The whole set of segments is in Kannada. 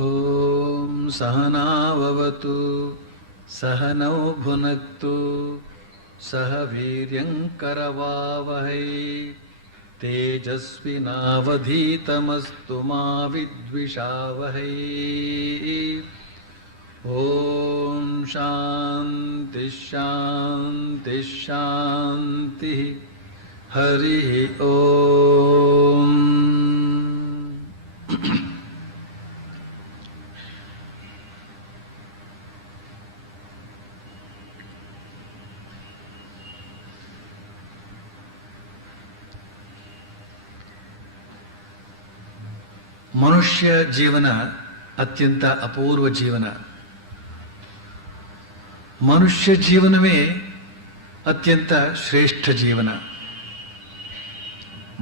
ಓಂ ಸಹನಾವವತು ಸಹನೌ ಭುನಕ್ತು ಸಹ ವೀರ್ಯಂಕರವಾವಹೈ ತೇಜಸ್ವಿನಾವಧೀತಮಸ್ತು ಮಾ ವಿದ್ವಿಷಾವಹೈ. ಓಂ ಶಾಂತಿ ಶಾಂತಿ ಶಾಂತಿ. ಹರಿ ಓಂ. ಮನುಷ್ಯ ಜೀವನ ಅತ್ಯಂತ ಅಪೂರ್ವ ಜೀವನ. ಮನುಷ್ಯ ಜೀವನವೇ ಅತ್ಯಂತ ಶ್ರೇಷ್ಠ ಜೀವನ.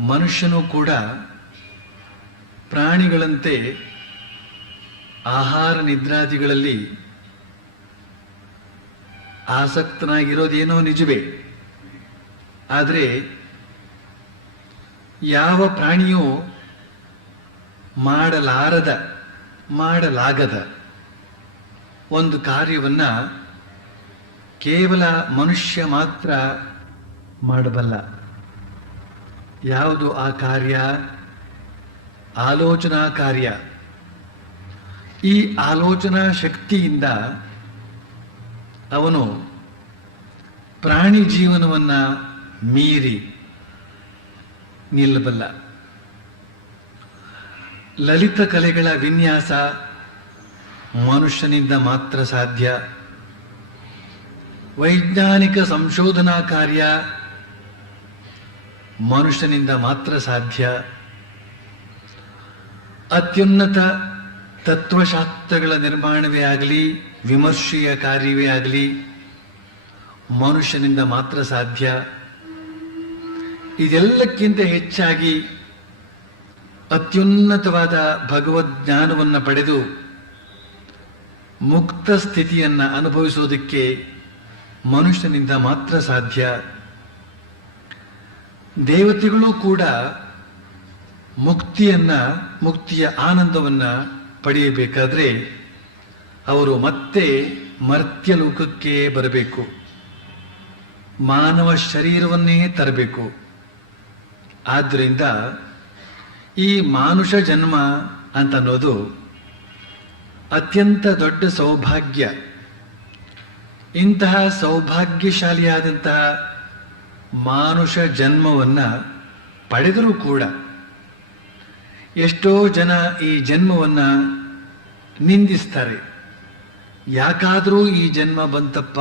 ಮನುಷ್ಯನು ಕೂಡ ಪ್ರಾಣಿಗಳಂತೆ ಆಹಾರ ನಿದ್ರಾದಿಗಳಲ್ಲಿ ಆಸಕ್ತನಾಗಿರೋದೇನೋ ನಿಜವೇ. ಆದರೆ ಯಾವ ಪ್ರಾಣಿಯೂ ಮಾಡಲಾಗದ ಒಂದು ಕಾರ್ಯವನ್ನ ಕೇವಲ ಮನುಷ್ಯ ಮಾತ್ರ ಮಾಡಬಲ್ಲ. ಯಾವುದು ಆ ಕಾರ್ಯ? ಆಲೋಚನಾ ಕಾರ್ಯ. ಈ ಆಲೋಚನಾ ಶಕ್ತಿಯಿಂದ ಅವನು ಪ್ರಾಣಿ ಜೀವನವನ್ನ ಮೀರಿ ನಿಲ್ಲಬಲ್ಲ. ಲಲಿತ ಕಲೆಗಳ ವಿನ್ಯಾಸ ಮನುಷ್ಯನಿಂದ ಮಾತ್ರ ಸಾಧ್ಯ. ವೈಜ್ಞಾನಿಕ ಸಂಶೋಧನಾ ಕಾರ್ಯ ಮನುಷ್ಯನಿಂದ ಮಾತ್ರ ಸಾಧ್ಯ. ಅತ್ಯುನ್ನತ ತತ್ವಶಾಸ್ತ್ರಗಳ ನಿರ್ಮಾಣವೇ ಆಗಲಿ, ವಿಮರ್ಶೆಯ ಕಾರ್ಯವೇ ಆಗಲಿ ಮನುಷ್ಯನಿಂದ ಮಾತ್ರ ಸಾಧ್ಯ. ಇದೆಲ್ಲಕ್ಕಿಂತ ಹೆಚ್ಚಾಗಿ ಅತ್ಯುನ್ನತವಾದ ಭಗವದ್ಜ್ಞಾನವನ್ನು ಪಡೆದು ಮುಕ್ತ ಸ್ಥಿತಿಯನ್ನು ಅನುಭವಿಸುವುದಕ್ಕೆ ಮನುಷ್ಯನಿಂದ ಮಾತ್ರ ಸಾಧ್ಯ. ದೇವತೆಗಳು ಕೂಡ ಮುಕ್ತಿಯ ಆನಂದವನ್ನ ಪಡೆಯಬೇಕಾದ್ರೆ ಅವರು ಮತ್ತೆ ಮರ್ತ್ಯ ಲೋಕಕ್ಕೆ ಬರಬೇಕು, ಮಾನವ ಶರೀರವನ್ನೇ ತರಬೇಕು. ಆದ್ದರಿಂದ ಈ ಮಾನುಷ ಜನ್ಮ ಅಂತನ್ನೋದು ಅತ್ಯಂತ ದೊಡ್ಡ ಸೌಭಾಗ್ಯ. ಇಂತಹ ಸೌಭಾಗ್ಯಶಾಲಿಯಾದಂತಹ ಮಾನುಷ ಜನ್ಮವನ್ನ ಪಡೆದರೂ ಕೂಡ ಎಷ್ಟೋ ಜನ ಈ ಜನ್ಮವನ್ನ ನಿಂದಿಸ್ತಾರೆ. ಯಾಕಾದರೂ ಈ ಜನ್ಮ ಬಂತಪ್ಪ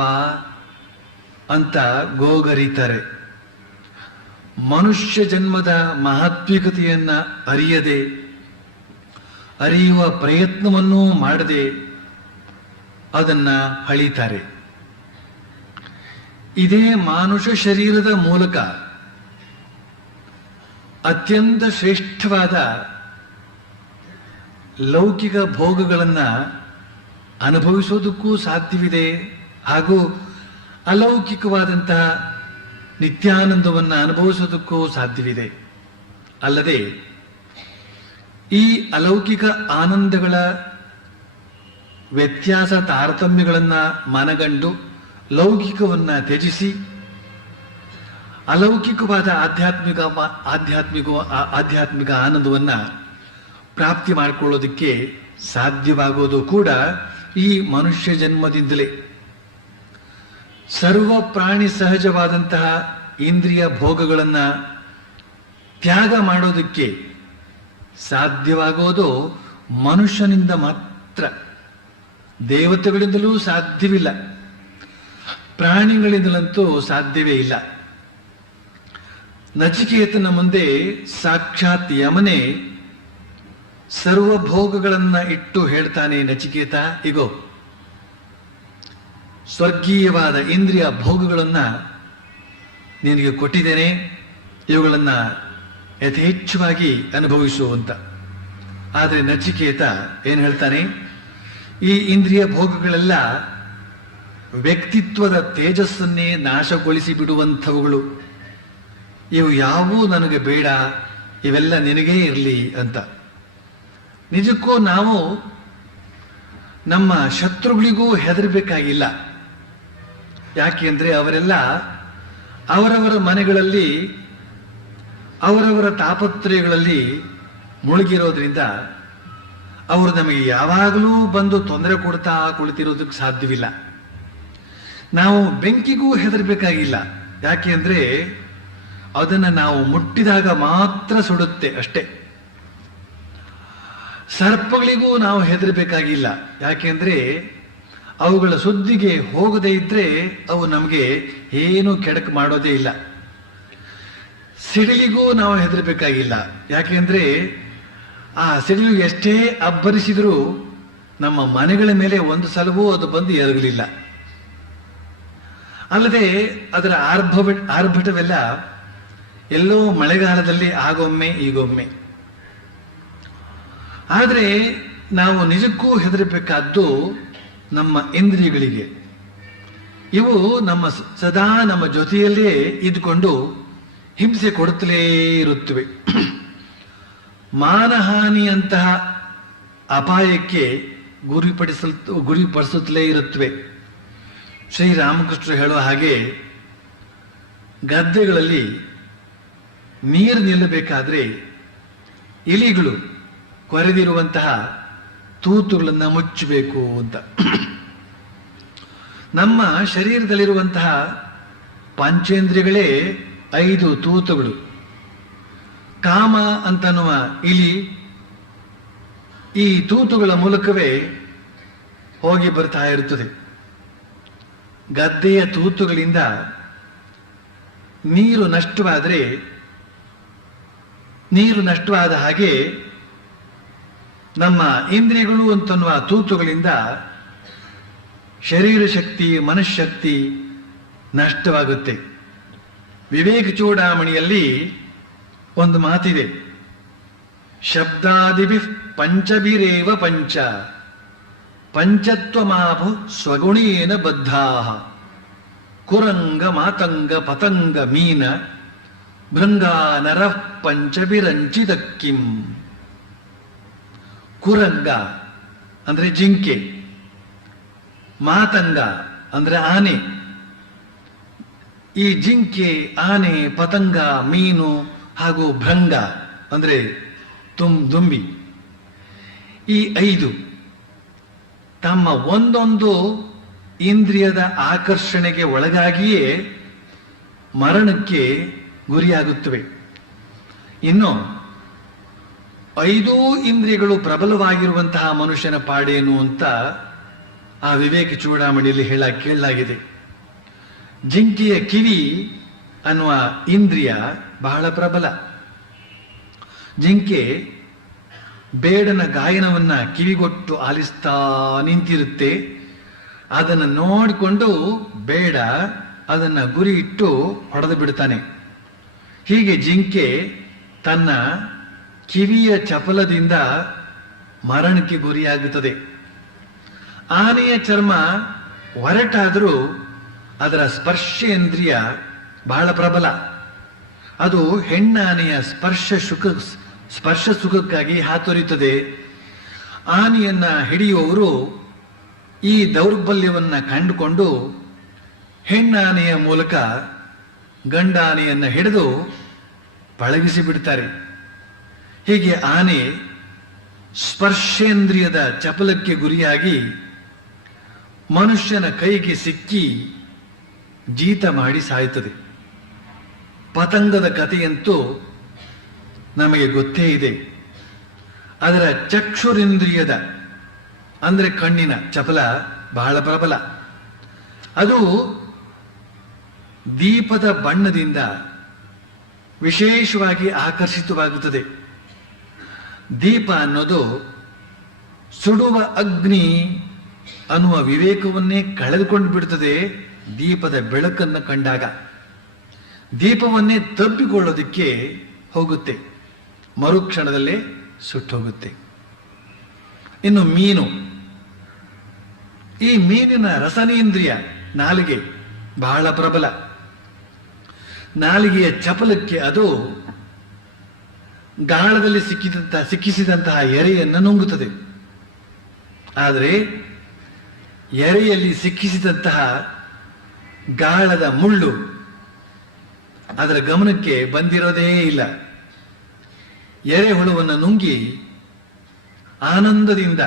ಅಂತ ಗೋಗರಿತಾರೆ. ಮನುಷ್ಯ ಜನ್ಮದ ಮಹತ್ವಿಕತೆಯನ್ನ ಅರಿಯುವ ಪ್ರಯತ್ನವನ್ನೂ ಮಾಡದೆ ಅದನ್ನ ಹಳಿತಾರೆ. ಇದೇ ಮಾನುಷ ಶರೀರದ ಮೂಲಕ ಅತ್ಯಂತ ಶ್ರೇಷ್ಠವಾದ ಲೌಕಿಕ ಭೋಗಗಳನ್ನ ಅನುಭವಿಸೋದಕ್ಕೂ ಸಾಧ್ಯವಿದೆ. ಹಾಗೂ ಅಲೌಕಿಕವಾದಂತಹ ನಿತ್ಯಾನಂದವನ್ನು ಅನುಭವಿಸೋದಕ್ಕೂ ಸಾಧ್ಯವಿದೆ. ಅಲ್ಲದೆ ಈ ಅಲೌಕಿಕ ಆನಂದಗಳ ವ್ಯತ್ಯಾಸ ತಾರತಮ್ಯಗಳನ್ನ ಮನಗಂಡು ಲೌಕಿಕವನ್ನ ತ್ಯಜಿಸಿ ಅಲೌಕಿಕವಾದ ಆಧ್ಯಾತ್ಮಿಕ ಆನಂದವನ್ನ ಪ್ರಾಪ್ತಿ ಮಾಡಿಕೊಳ್ಳೋದಕ್ಕೆ ಸಾಧ್ಯವಾಗೋದು ಕೂಡ ಈ ಮನುಷ್ಯ ಜನ್ಮದಿಂದಲೇ. ಸರ್ವ ಪ್ರಾಣಿ ಸಹಜವಾದಂತಹ ಇಂದ್ರಿಯ ಭೋಗಗಳನ್ನ ತ್ಯಾಗ ಮಾಡೋದಕ್ಕೆ ಸಾಧ್ಯವಾಗೋದು ಮನುಷ್ಯನಿಂದ ಮಾತ್ರ. ದೇವತೆಗಳಿಂದಲೂ ಸಾಧ್ಯವಿಲ್ಲ, ಪ್ರಾಣಿಗಳಿಂದಲಂತೂ ಸಾಧ್ಯವೇ ಇಲ್ಲ. ನಚಿಕೇತನ ಮುಂದೆ ಸಾಕ್ಷಾತ್ ಯಮನೇ ಸರ್ವಭೋಗಗಳನ್ನ ಇಟ್ಟು ಹೇಳ್ತಾನೆ, ನಚಿಕೇತ, ಇಗೋ ಸ್ವರ್ಗೀಯವಾದ ಇಂದ್ರಿಯ ಭೋಗಗಳನ್ನ ನಿನಗೆ ಕೊಟ್ಟಿದ್ದೇನೆ, ಇವುಗಳನ್ನ ಯಥೇಚ್ಛವಾಗಿ ಅನುಭವಿಸು ಅಂತ. ಆದರೆ ನಚಿಕೇತ ಏನು ಹೇಳ್ತಾನೆ? ಈ ಇಂದ್ರಿಯ ಭೋಗಗಳೆಲ್ಲ ವ್ಯಕ್ತಿತ್ವದ ತೇಜಸ್ಸನ್ನೇ ನಾಶಗೊಳಿಸಿ ಬಿಡುವಂಥವುಗಳು. ಇವು ಯಾವೂ ನನಗೆ ಬೇಡ, ಇವೆಲ್ಲ ನಿನಗೇ ಇರಲಿ ಅಂತ. ನಿಜಕ್ಕೂ ನಾವು ನಮ್ಮ ಶತ್ರುಗಳಿಗೂ ಹೆದರಬೇಕಾಗಿಲ್ಲ. ಯಾಕೆ ಅಂದರೆ ಅವರೆಲ್ಲ ಅವರವರ ಮನೆಗಳಲ್ಲಿ ಅವರವರ ತಾಪತ್ರಯಗಳಲ್ಲಿ ಮುಳುಗಿರೋದ್ರಿಂದ ಅವರು ನಮಗೆ ಯಾವಾಗಲೂ ಬಂದು ತೊಂದರೆ ಕೊಡ್ತಾ ಕುಳಿತಿರೋದಕ್ಕೆ ಸಾಧ್ಯವಿಲ್ಲ. ನಾವು ಬೆಂಕಿಗೂ ಹೆದರಬೇಕಾಗಿಲ್ಲ. ಯಾಕೆ ಅಂದರೆ ಅದನ್ನು ನಾವು ಮುಟ್ಟಿದಾಗ ಮಾತ್ರ ಸುಡುತ್ತೆ ಅಷ್ಟೇ. ಸರ್ಪಗಳಿಗೂ ನಾವು ಹೆದರಬೇಕಾಗಿಲ್ಲ. ಯಾಕೆಂದ್ರೆ ಅವುಗಳ ಸುದ್ದಿಗೆ ಹೋಗದೇ ಇದ್ರೆ ಅವು ನಮಗೆ ಏನು ಕೆಡಕು ಮಾಡೋದೇ ಇಲ್ಲ. ಸಿಡಿಲಿಗೂ ನಾವು ಹೆದರಬೇಕಾಗಿಲ್ಲ. ಯಾಕೆಂದ್ರೆ ಆ ಸಿಡಿಲು ಎಷ್ಟೇ ಅಬ್ಬರಿಸಿದರೂ ನಮ್ಮ ಮನೆಗಳ ಮೇಲೆ ಒಂದು ಸಲವೂ ಅದು ಬಂದು ಎರಗಲಿಲ್ಲ. ಅಲ್ಲದೆ ಅದರ ಆರ್ಭಟವೆಲ್ಲ ಎಲ್ಲೋ ಮಳೆಗಾಲದಲ್ಲಿ ಆಗೊಮ್ಮೆ ಈಗೊಮ್ಮೆ. ಆದರೆ ನಾವು ನಿಜಕ್ಕೂ ಹೆದರಬೇಕಾದ್ದು ನಮ್ಮ ಇಂದ್ರಿಯಗಳಿಗೆ. ಇವು ಸದಾ ನಮ್ಮ ಜೊತೆಯಲ್ಲೇ ಇದ್ದುಕೊಂಡು ಹಿಂಸೆ ಕೊಡುತ್ತಲೇ ಇರುತ್ತವೆ. ಮಾನಹಾನಿಯಂತಹ ಅಪಾಯಕ್ಕೆ ಗುರಿಪಡಿಸುತ್ತಲೇ ಇರುತ್ತವೆ. ಶ್ರೀರಾಮಕೃಷ್ಣರು ಹೇಳುವ ಹಾಗೆ ಗದ್ದೆಗಳಲ್ಲಿ ನೀರು ನಿಲ್ಲಬೇಕಾದ್ರೆ ಇಲಿಗಳು ಕೊರೆದಿರುವಂತಹ ತೂತುಗಳನ್ನು ಮುಚ್ಚಬೇಕು ಅಂತ. ನಮ್ಮ ಶರೀರದಲ್ಲಿರುವಂತಹ ಪಂಚೇಂದ್ರಿಯಗಳೇ 5 ತೂತುಗಳು. ಕಾಮ ಅಂತನ್ನುವ ಇಲಿ ಈ ತೂತುಗಳ ಮೂಲಕವೇ ಹೋಗಿ ಬರ್ತಾ ಇರುತ್ತದೆ. ಗದ್ದೆಯ ತೂತುಗಳಿಂದ ನೀರು ನಷ್ಟವಾದ ಹಾಗೆ ನಮ್ಮ ಇಂದ್ರಿಯಗಳು ಅಂತನ್ನುವ ತೂತುಗಳಿಂದ ಶರೀರ ಶಕ್ತಿ, ಮನಃಶಕ್ತಿ ನಷ್ಟವಾಗುತ್ತೆ. ವಿವೇಕ ಚೂಡಾಮಣಿಯಲ್ಲಿ ಒಂದು ಮಾತಿದೆ, ಶಬ್ದಾದಿಭಿ ಪಂಚಭಿರೇವ ಪಂಚ ಪಂಚತ್ವಮಾಪು ಸ್ವಗುಣೇನ ಬದ್ಧಾಃ ಕುರಂಗ ಮಾತಂಗ ಪತಂಗ ಮೀನ ಭೃಂಗಾ ನರಃ ಪಂಚಭಿರಂಚಿತಕ್ಕಿಂ. ಕುರಂಗ ಅಂದ್ರೆ ಜಿಂಕೆ, ಮಾತಂಗ ಅಂದ್ರೆ ಆನೆ. ಈ ಜಿಂಕೆ, ಆನೆ, ಪತಂಗ, ಮೀನು ಹಾಗೂ ಭೃಂಗ ಅಂದ್ರೆ ದುಂಬಿ, ಈ 5 ತಮ್ಮ ಒಂದೊಂದು ಇಂದ್ರಿಯದ ಆಕರ್ಷಣೆಗೆ ಒಳಗಾಗಿಯೇ ಮರಣಕ್ಕೆ ಗುರಿಯಾಗುತ್ತವೆ. ಇನ್ನು 5 ಇಂದ್ರಿಯಗಳು ಪ್ರಬಲವಾಗಿರುವಂತಹ ಮನುಷ್ಯನ ಪಾಡೇನು ಅಂತ ಆ ವಿವೇಕ ಚೂಡಾಮಣಿಯಲ್ಲಿ ಕೇಳಲಾಗಿದೆ. ಜಿಂಕೆಯ ಕಿವಿ ಅನ್ನುವ ಇಂದ್ರಿಯ ಬಹಳ ಪ್ರಬಲ. ಜಿಂಕೆ ಬೇಡನ ಗಾಯನವನ್ನ ಕಿವಿಗೊಟ್ಟು ಆಲಿಸ್ತಾ ನಿಂತಿರುತ್ತೆ. ಅದನ್ನು ನೋಡಿಕೊಂಡು ಬೇಡ ಅದನ್ನ ಗುರಿ ಇಟ್ಟು ಹೊಡೆದು ಬಿಡ್ತಾನೆ. ಹೀಗೆ ಜಿಂಕೆ ತನ್ನ ಕಿವಿಯ ಚಪಲದಿಂದ ಮರಣಕ್ಕೆ ಗುರಿಯಾಗುತ್ತದೆ. ಆನೆಯ ಚರ್ಮ ಒರಟಾದರೂ ಅದರ ಸ್ಪರ್ಶೇಂದ್ರಿಯ ಬಹಳ ಪ್ರಬಲ. ಅದು ಹೆಣ್ಣಾನೆಯ ಸ್ಪರ್ಶ ಸುಖಕ್ಕಾಗಿ ಹಾತೊರೆಯುತ್ತದೆ. ಆನೆಯನ್ನ ಹಿಡಿಯುವವರು ಈ ದೌರ್ಬಲ್ಯವನ್ನ ಕಂಡುಕೊಂಡು ಹೆಣ್ಣಾನೆಯ ಮೂಲಕ ಗಂಡಾನೆಯನ್ನ ಹಿಡಿದು ಪಳಗಿಸಿ ಬಿಡ್ತಾರೆ. ಹೀಗೆ ಆನೆ ಸ್ಪರ್ಶೇಂದ್ರಿಯದ ಚಪಲಕ್ಕೆ ಗುರಿಯಾಗಿ ಮನುಷ್ಯನ ಕೈಗೆ ಸಿಕ್ಕಿ ಜೀತ ಮಾಡಿ ಸಾಯುತ್ತದೆ. ಪತಂಗದ ಕಥೆಯಂತೂ ನಮಗೆ ಗೊತ್ತೇ ಇದೆ. ಅದರ ಚಕ್ಷುರಿಂದ್ರಿಯದ ಅಂದ್ರೆ ಕಣ್ಣಿನ ಚಪಲ ಬಹಳ ಪ್ರಬಲ. ಅದು ದೀಪದ ಬಣ್ಣದಿಂದ ವಿಶೇಷವಾಗಿ ಆಕರ್ಷಿತವಾಗುತ್ತದೆ. ದೀಪ ಅನ್ನೋದು ಸುಡುವ ಅಗ್ನಿ ಅನ್ನುವ ವಿವೇಕವನ್ನೇ ಕಳೆದುಕೊಂಡು ಬಿಡುತ್ತದೆ. ದೀಪದ ಬೆಳಕನ್ನು ಕಂಡಾಗ ದೀಪವನ್ನೇ ತಬ್ಬಿಕೊಳ್ಳೋದಕ್ಕೆ ಹೋಗುತ್ತೆ, ಮರುಕ್ಷಣದಲ್ಲೇ ಸುಟ್ಟೋಗುತ್ತೆ. ಇನ್ನು ಮೀನು, ಈ ಮೀನಿನ ರಸನೇಂದ್ರಿಯ ನಾಲಿಗೆ ಬಹಳ ಪ್ರಬಲ. ನಾಲಿಗೆಯ ಚಪಲಕ್ಕೆ ಅದು ಗಾಳದಲ್ಲಿ ಸಿಕ್ಕಿಸಿದಂತಹ ಎರೆಯನ್ನು ನುಂಗುತ್ತದೆ. ಆದರೆ ಎರೆಯಲ್ಲಿ ಸಿಕ್ಕಿಸಿದಂತಹ ಗಾಳದ ಮುಳ್ಳು ಅದರ ಗಮನಕ್ಕೆ ಬಂದಿರೋದೇ ಇಲ್ಲ. ಎರೆಹುಳುವನ್ನು ನುಂಗಿ ಆನಂದದಿಂದ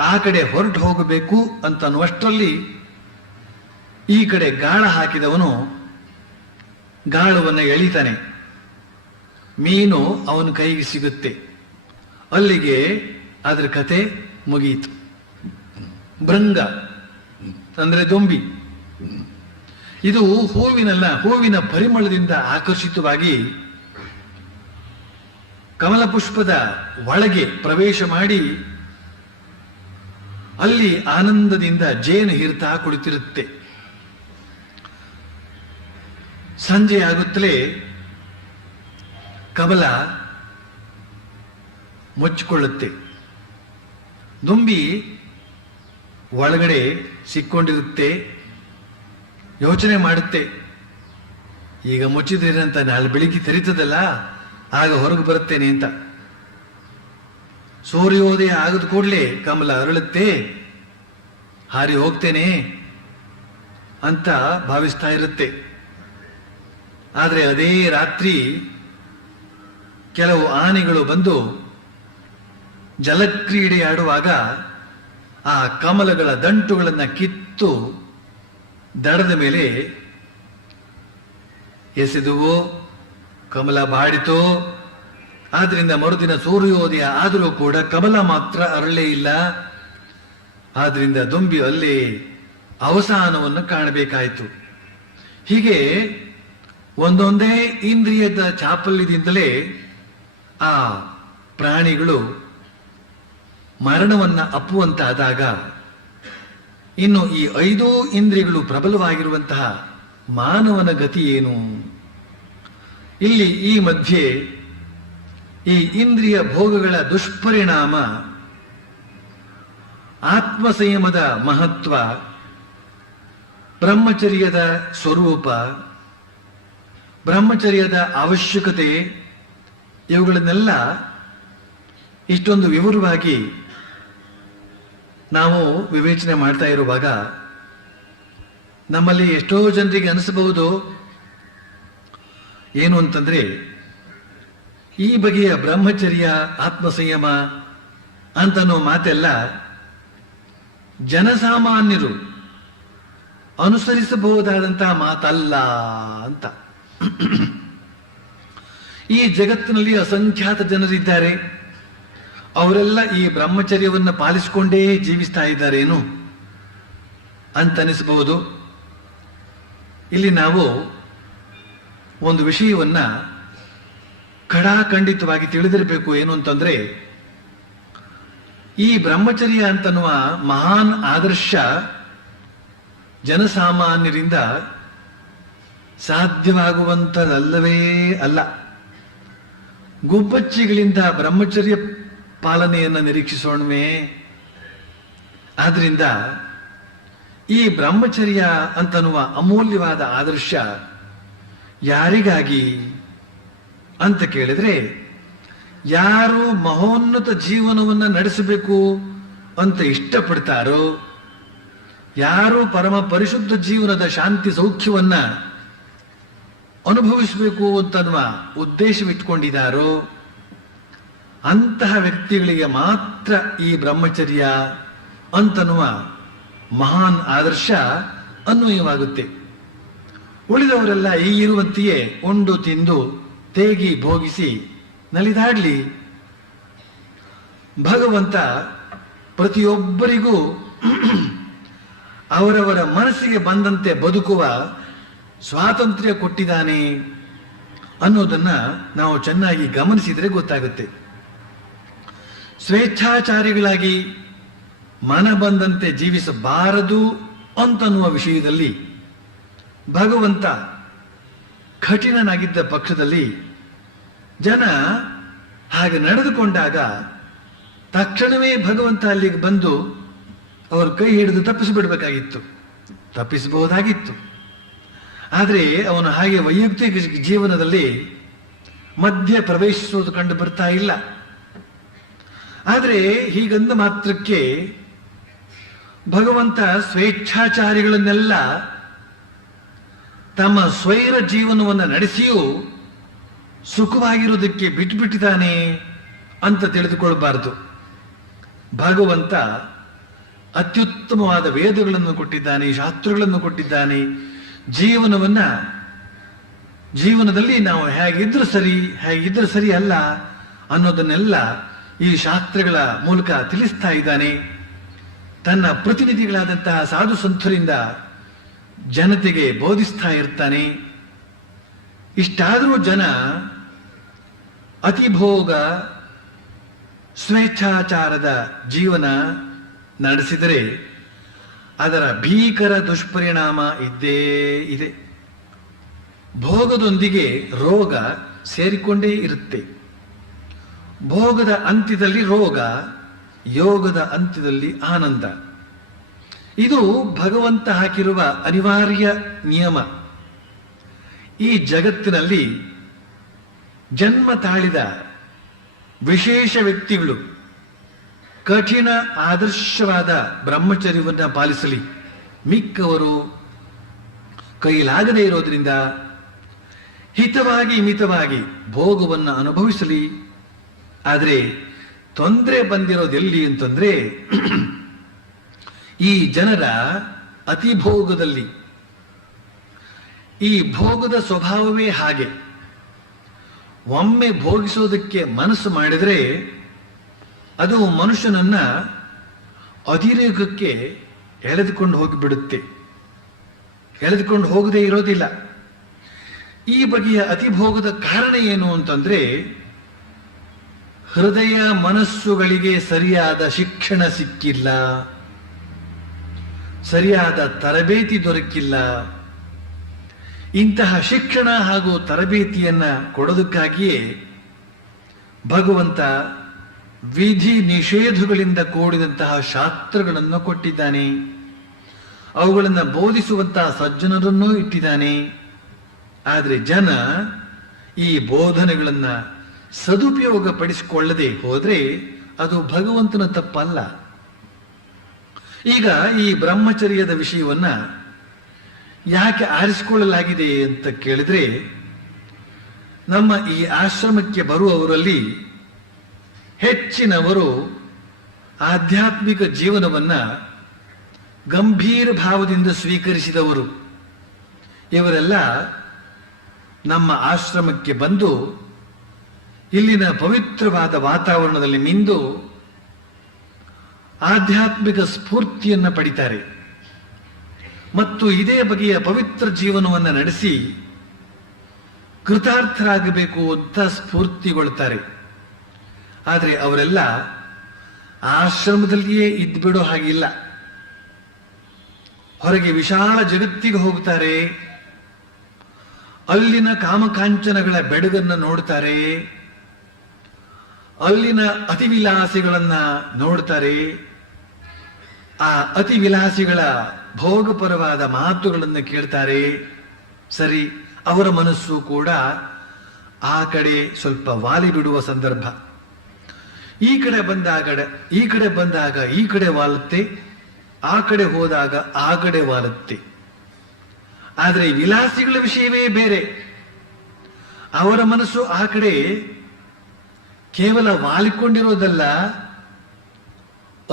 ಆ ಕಡೆ ಹೊರಟು ಹೋಗಬೇಕು ಅಂತನ್ನುವಷ್ಟರಲ್ಲಿ ಈ ಕಡೆ ಗಾಳ ಹಾಕಿದವನು ಗಾಳವನ್ನು ಎಳಿತಾನೆ. ಮೀನು ಅವನ ಕೈಗೆ ಸಿಗುತ್ತೆ. ಅಲ್ಲಿಗೆ ಅದರ ಕತೆ ಮುಗಿಯಿತು. ಭೃಂಗ ಅಂದ್ರೆ ದೊಂಬಿ. ಇದು ಹೂವಿನ ಪರಿಮಳದಿಂದ ಆಕರ್ಷಿತವಾಗಿ ಕಮಲ ಪುಷ್ಪದ ಒಳಗೆ ಪ್ರವೇಶ ಮಾಡಿ ಅಲ್ಲಿ ಆನಂದದಿಂದ ಜೇನು ಹೀರ್ತಾ ಕುಳಿತಿರುತ್ತೆ. ಸಂಜೆ ಆಗುತ್ತಲೇ ಕಮಲ ಮುಚ್ಚಿಕೊಳ್ಳುತ್ತೆ. ದುಂಬಿ ಒಳಗಡೆ ಸಿಕ್ಕೊಂಡಿರುತ್ತೆ. ಯೋಚನೆ ಮಾಡುತ್ತೆ, ಈಗ ಮುಚ್ಚಿದ್ರೇನಂತ ನಾಳೆ ಬೆಳಿಗ್ಗೆ ತೆರೀತದಲ್ಲ, ಆಗ ಹೊರಗೆ ಬರುತ್ತೇನೆ ಅಂತ. ಸೂರ್ಯೋದಯ ಆಗದ ಕೂಡಲೇ ಕಮಲ ಅರಳುತ್ತೆ, ಹಾರಿ ಹೋಗ್ತೇನೆ ಅಂತ ಭಾವಿಸ್ತಾ ಇರುತ್ತೆ. ಆದರೆ ಅದೇ ರಾತ್ರಿ ಕೆಲವು ಆನೆಗಳು ಬಂದು ಜಲಕ್ರೀಡೆ ಆಡುವಾಗ ಆ ಕಮಲಗಳ ದಂಟುಗಳನ್ನು ಕಿತ್ತು ದಡದ ಮೇಲೆ ಎಸೆದುವೋ, ಕಮಲ ಬಾಡಿತೋ. ಆದ್ರಿಂದ ಮರುದಿನ ಸೂರ್ಯೋದಯ ಆದರೂ ಕೂಡ ಕಮಲ ಮಾತ್ರ ಅರಳೇ ಇಲ್ಲ. ಆದ್ರಿಂದ ದುಂಬಿ ಅಲ್ಲೇ ಅವಸಾನವನ್ನು ಕಾಣಬೇಕಾಯಿತು. ಹೀಗೆ ಒಂದೊಂದೇ ಇಂದ್ರಿಯದ ಚಾಪಲ್ಯದಿಂದಲೇ ಆ ಪ್ರಾಣಿಗಳು ಮರಣವನ್ನ ಅಪ್ಪುವಂತಾದಾಗ ಇನ್ನು ಈ 5 ಇಂದ್ರಿಯಗಳು ಪ್ರಬಲವಾಗಿರುವಂತಹ ಮಾನವನ ಗತಿ ಏನು? ಇಲ್ಲಿ ಈ ಮಧ್ಯೆ ಈ ಇಂದ್ರಿಯ ಭೋಗಗಳ ದುಷ್ಪರಿಣಾಮ, ಆತ್ಮ ಸಂಯಮದ ಮಹತ್ವ, ಬ್ರಹ್ಮಚರ್ಯದ ಸ್ವರೂಪ, ಬ್ರಹ್ಮಚರ್ಯದ ಅವಶ್ಯಕತೆ, ಇವುಗಳನ್ನೆಲ್ಲ ಇಷ್ಟೊಂದು ವಿವರವಾಗಿ ನಾವು ವಿವೇಚನೆ ಮಾಡ್ತಾ ಇರುವಾಗ ನಮ್ಮಲ್ಲಿ ಎಷ್ಟೋ ಜನರಿಗೆ ಅನಿಸಬಹುದು ಏನು ಅಂತಂದ್ರೆ, ಈ ಬಗೆಯ ಬ್ರಹ್ಮಚರ್ಯ, ಆತ್ಮ ಸಂಯಮ ಅಂತನೋ ಮಾತೆಲ್ಲ ಜನಸಾಮಾನ್ಯರು ಅನುಸರಿಸಬಹುದಾದಂತಹ ಮಾತಲ್ಲ ಅಂತ. ಈ ಜಗತ್ತಿನಲ್ಲಿ ಅಸಂಖ್ಯಾತ ಜನರಿದ್ದಾರೆ. ಅವರೆಲ್ಲ ಈ ಬ್ರಹ್ಮಚರ್ಯವನ್ನು ಪಾಲಿಸಿಕೊಂಡೇ ಜೀವಿಸ್ತಾ ಇದ್ದಾರೇನು ಅಂತ ಅನಿಸಬಹುದು. ಇಲ್ಲಿ ನಾವು ಒಂದು ವಿಷಯವನ್ನ ಖಡಾಖಂಡಿತವಾಗಿ ತಿಳಿದಿರಬೇಕು. ಏನು ಅಂತಂದ್ರೆ, ಈ ಬ್ರಹ್ಮಚರ್ಯ ಅಂತನ್ನುವ ಮಹಾನ್ ಆದರ್ಶ ಜನಸಾಮಾನ್ಯರಿಂದ ಸಾಧ್ಯವಾಗುವಂಥದ್ದಲ್ಲವೇ ಅಲ್ಲ. ಗುಬ್ಬಚ್ಚಿಗಳಿಂದ ಬ್ರಹ್ಮಚರ್ಯ ಪಾಲನೆಯನ್ನು ನಿರೀಕ್ಷಿಸೋಣವೇ? ಆದ್ರಿಂದ ಈ ಬ್ರಹ್ಮಚರ್ಯ ಅಂತನ್ನುವ ಅಮೂಲ್ಯವಾದ ಆದರ್ಶ ಯಾರಿಗಾಗಿ ಅಂತ ಕೇಳಿದ್ರೆ, ಯಾರು ಮಹೋನ್ನತ ಜೀವನವನ್ನು ನಡೆಸಬೇಕು ಅಂತ ಇಷ್ಟಪಡ್ತಾರೋ, ಯಾರು ಪರಮ ಪರಿಶುದ್ಧ ಜೀವನದ ಶಾಂತಿ ಸೌಖ್ಯವನ್ನ ಅನುಭವಿಸಬೇಕು ಅಂತನ್ನುವ ಉದ್ದೇಶವಿಟ್ಕೊಂಡಿದ್ದಾರೋ ಅಂತಹ ವ್ಯಕ್ತಿಗಳಿಗೆ ಮಾತ್ರ ಈ ಬ್ರಹ್ಮಚರ್ಯ ಅಂತನ್ನುವ ಮಹಾನ್ ಆದರ್ಶ ಅನ್ವಯವಾಗುತ್ತೆ. ಉಳಿದವರೆಲ್ಲ ಈಗಿರುವಂತೆಯೇ ಉಂಡು ತಿಂದು ತೇಗಿ ಭೋಗಿಸಿ ನಲಿದಾಡ್ಲಿ. ಭಗವಂತ ಪ್ರತಿಯೊಬ್ಬರಿಗೂ ಅವರವರ ಮನಸ್ಸಿಗೆ ಬಂದಂತೆ ಬದುಕುವ ಸ್ವಾತಂತ್ರ್ಯ ಕೊಟ್ಟಿದ್ದಾನೆ ಅನ್ನೋದನ್ನ ನಾವು ಚೆನ್ನಾಗಿ ಗಮನಿಸಿದ್ರೆ ಗೊತ್ತಾಗುತ್ತೆ. ಸ್ವೇಚ್ಛಾಚಾರಿಗಳಾಗಿ ಮನ ಬಂದಂತೆ ಜೀವಿಸಬಾರದು ಅಂತನ್ನುವ ವಿಷಯದಲ್ಲಿ ಭಗವಂತ ಕಠಿಣನಾಗಿದ್ದ ಪಕ್ಷದಲ್ಲಿ ಜನ ಹಾಗೆ ನಡೆದುಕೊಂಡಾಗ ತಕ್ಷಣವೇ ಭಗವಂತ ಅಲ್ಲಿಗೆ ಬಂದು ಅವ್ರ ಕೈ ಹಿಡಿದು ತಪ್ಪಿಸಿಬಿಡ್ಬೇಕಾಗಿತ್ತು, ತಪ್ಪಿಸಬಹುದಾಗಿತ್ತು. ಆದರೆ ಅವನು ಹಾಗೆ ವೈಯಕ್ತಿಕ ಜೀವನದಲ್ಲಿ ಮಧ್ಯ ಪ್ರವೇಶಿಸುವುದು ಕಂಡು ಬರ್ತಾ ಇಲ್ಲ. ಆದರೆ ಹೀಗಂದ ಮಾತ್ರಕ್ಕೆ ಭಗವಂತ ಸ್ವೇಚ್ಛಾಚಾರಿಗಳನ್ನೆಲ್ಲ ತಮ್ಮ ಸ್ವೈರ ಜೀವನವನ್ನು ನಡೆಸಿಯೂ ಸುಖವಾಗಿರುವುದಕ್ಕೆ ಬಿಟ್ಟುಬಿಟ್ಟಿದ್ದಾನೆ ಅಂತ ತಿಳಿದುಕೊಳ್ಬಾರದು. ಭಗವಂತ ಅತ್ಯುತ್ತಮವಾದ ವೇದಗಳನ್ನು ಕೊಟ್ಟಿದ್ದಾನೆ, ಶಾಸ್ತ್ರಗಳನ್ನು ಕೊಟ್ಟಿದ್ದಾನೆ. ಜೀವನದಲ್ಲಿ ನಾವು ಹೇಗಿದ್ರೂ ಸರಿ ಅಲ್ಲ ಅನ್ನೋದನ್ನೆಲ್ಲ ಈ ಶಾಸ್ತ್ರಗಳ ಮೂಲಕ ತಿಳಿಸ್ತಾ ಇದ್ದಾನೆ. ತನ್ನ ಪ್ರತಿನಿಧಿಗಳಾದಂತಹ ಸಾಧು ಸಂತರಿಂದ ಜನತೆಗೆ ಬೋಧಿಸ್ತಾ ಇರ್ತಾನೆ. ಇಷ್ಟಾದರೂ ಜನ ಅತಿಭೋಗ ಸ್ವೇಚ್ಛಾಚಾರದ ಜೀವನ ನಡೆಸಿದರೆ ಅದರ ಭೀಕರ ದುಷ್ಪರಿಣಾಮ ಇದ್ದೇ ಇದೆ. ಭೋಗದೊಂದಿಗೆ ರೋಗ ಸೇರಿಕೊಂಡೇ ಇರುತ್ತೆ. ಭೋಗದ ಅಂತ್ಯದಲ್ಲಿ ರೋಗ, ಯೋಗದ ಅಂತ್ಯದಲ್ಲಿ ಆನಂದ. ಇದು ಭಗವಂತ ಹಾಕಿರುವ ಅನಿವಾರ್ಯ ನಿಯಮ. ಈ ಜಗತ್ತಿನಲ್ಲಿ ಜನ್ಮ ತಾಳಿದ ವಿಶೇಷ ವ್ಯಕ್ತಿಗಳು ಕಠಿಣ ಆದರ್ಶವಾದ ಬ್ರಹ್ಮಚರ್ಯವನ್ನು ಪಾಲಿಸಲಿ, ಮಿಕ್ಕವರು ಕೈಲಾಗದೇ ಇರೋದ್ರಿಂದ ಹಿತವಾಗಿ ಮಿತವಾಗಿ ಭೋಗವನ್ನು ಅನುಭವಿಸಲಿ. ಆದರೆ ತೊಂದರೆ ಬಂದಿರೋದೆಲ್ಲಿ ಅಂತಂದ್ರೆ ಈ ಜನರ ಅತಿಭೋಗದಲ್ಲಿ. ಈ ಭೋಗದ ಸ್ವಭಾವವೇ ಹಾಗೆ. ಒಮ್ಮೆ ಭೋಗಿಸೋದಕ್ಕೆ ಮನಸ್ಸು ಮಾಡಿದರೆ ಅದು ಮನುಷ್ಯನನ್ನ ಅತಿರೇಕಕ್ಕೆ ಎಳೆದುಕೊಂಡು ಹೋಗಿಬಿಡುತ್ತೆ, ಎಳೆದುಕೊಂಡು ಹೋಗದೇ ಇರೋದಿಲ್ಲ. ಈ ಬಗೆಯ ಅತಿಭೋಗದ ಕಾರಣ ಏನು ಅಂತಂದ್ರೆ ಹೃದಯ ಮನಸ್ಸುಗಳಿಗೆ ಸರಿಯಾದ ಶಿಕ್ಷಣ ಸಿಕ್ಕಿಲ್ಲ, ಸರಿಯಾದ ತರಬೇತಿ ದೊರಕಿಲ್ಲ. ಇಂತಹ ಶಿಕ್ಷಣ ಹಾಗೂ ತರಬೇತಿಯನ್ನ ಕೊಡೋದಕ್ಕಾಗಿಯೇ ಭಗವಂತ ವಿಧಿ ನಿಷೇಧಗಳಿಂದ ಕೂಡಿದಂತಹ ಶಾಸ್ತ್ರಗಳನ್ನು ಕೊಟ್ಟಿದ್ದಾನೆ. ಅವುಗಳನ್ನು ಬೋಧಿಸುವಂತಹ ಸಜ್ಜನರನ್ನೂ ಇಟ್ಟಿದ್ದಾನೆ. ಆದರೆ ಜನ ಈ ಬೋಧನೆಗಳನ್ನ ಸದುಪಯೋಗ ಪಡಿಸಿಕೊಳ್ಳದೆ ಹೋದ್ರೆ ಅದು ಭಗವಂತನ ತಪ್ಪಲ್ಲ. ಈಗ ಈ ಬ್ರಹ್ಮಚರ್ಯದ ವಿಷಯವನ್ನ ಯಾಕೆ ಆರಿಸಿಕೊಳ್ಳಲಾಗಿದೆ ಅಂತ ಕೇಳಿದ್ರೆ, ನಮ್ಮ ಈ ಆಶ್ರಮಕ್ಕೆ ಬರುವವರಲ್ಲಿ ಹೆಚ್ಚಿನವರು ಆಧ್ಯಾತ್ಮಿಕ ಜೀವನವನ್ನ ಗಂಭೀರ ಭಾವದಿಂದ ಸ್ವೀಕರಿಸಿದವರು. ಇವರೆಲ್ಲ ನಮ್ಮ ಆಶ್ರಮಕ್ಕೆ ಬಂದು ಇಲ್ಲಿನ ಪವಿತ್ರವಾದ ವಾತಾವರಣದಲ್ಲಿ ಮಿಂದು ಆಧ್ಯಾತ್ಮಿಕ ಸ್ಫೂರ್ತಿಯನ್ನು ಪಡಿತಾರೆ ಮತ್ತು ಇದೇ ಬಗೆಯ ಪವಿತ್ರ ಜೀವನವನ್ನು ನಡೆಸಿ ಕೃತಾರ್ಥರಾಗಬೇಕು ಅಂತ ಸ್ಫೂರ್ತಿಗೊಳ್ತಾರೆ. ಆದರೆ ಅವರೆಲ್ಲ ಆಶ್ರಮದಲ್ಲಿಯೇ ಇದ್ಬಿಡೋ ಹಾಗಿಲ್ಲ. ಹೊರಗೆ ವಿಶಾಲ ಜಗತ್ತಿಗೆ ಹೋಗ್ತಾರೆ, ಅಲ್ಲಿನ ಕಾಮಕಾಂಚನಗಳ ಬೆಡಗನ್ನು ನೋಡ್ತಾರೆ, ಅಲ್ಲಿನ ಅತಿವಿಲಾಸಿಗಳನ್ನ ನೋಡ್ತಾರೆ. ಆ ಅತಿವಿಲಾಸಿಗಳ ಭೋಗಪರವಾದ ಮಾತುಗಳನ್ನು ಕೇಳ್ತಾರೆ. ಸರಿ, ಅವರ ಮನಸ್ಸು ಕೂಡ ಆ ಕಡೆ ಸ್ವಲ್ಪ ವಾಲಿ ಬಿಡುವ ಸಂದರ್ಭ. ಈ ಕಡೆ ಬಂದಾಗ ಈ ಕಡೆ ವಾಲುತ್ತೆ, ಆ ಕಡೆ ಹೋದಾಗ ಆ ಕಡೆ ವಾಲುತ್ತೆ. ಆದರೆ ವಿಲಾಸಿಗಳ ವಿಷಯವೇ ಬೇರೆ. ಅವರ ಮನಸ್ಸು ಆ ಕಡೆ ಕೇವಲ ವಾಲಿಕೊಂಡಿರೋದಲ್ಲ,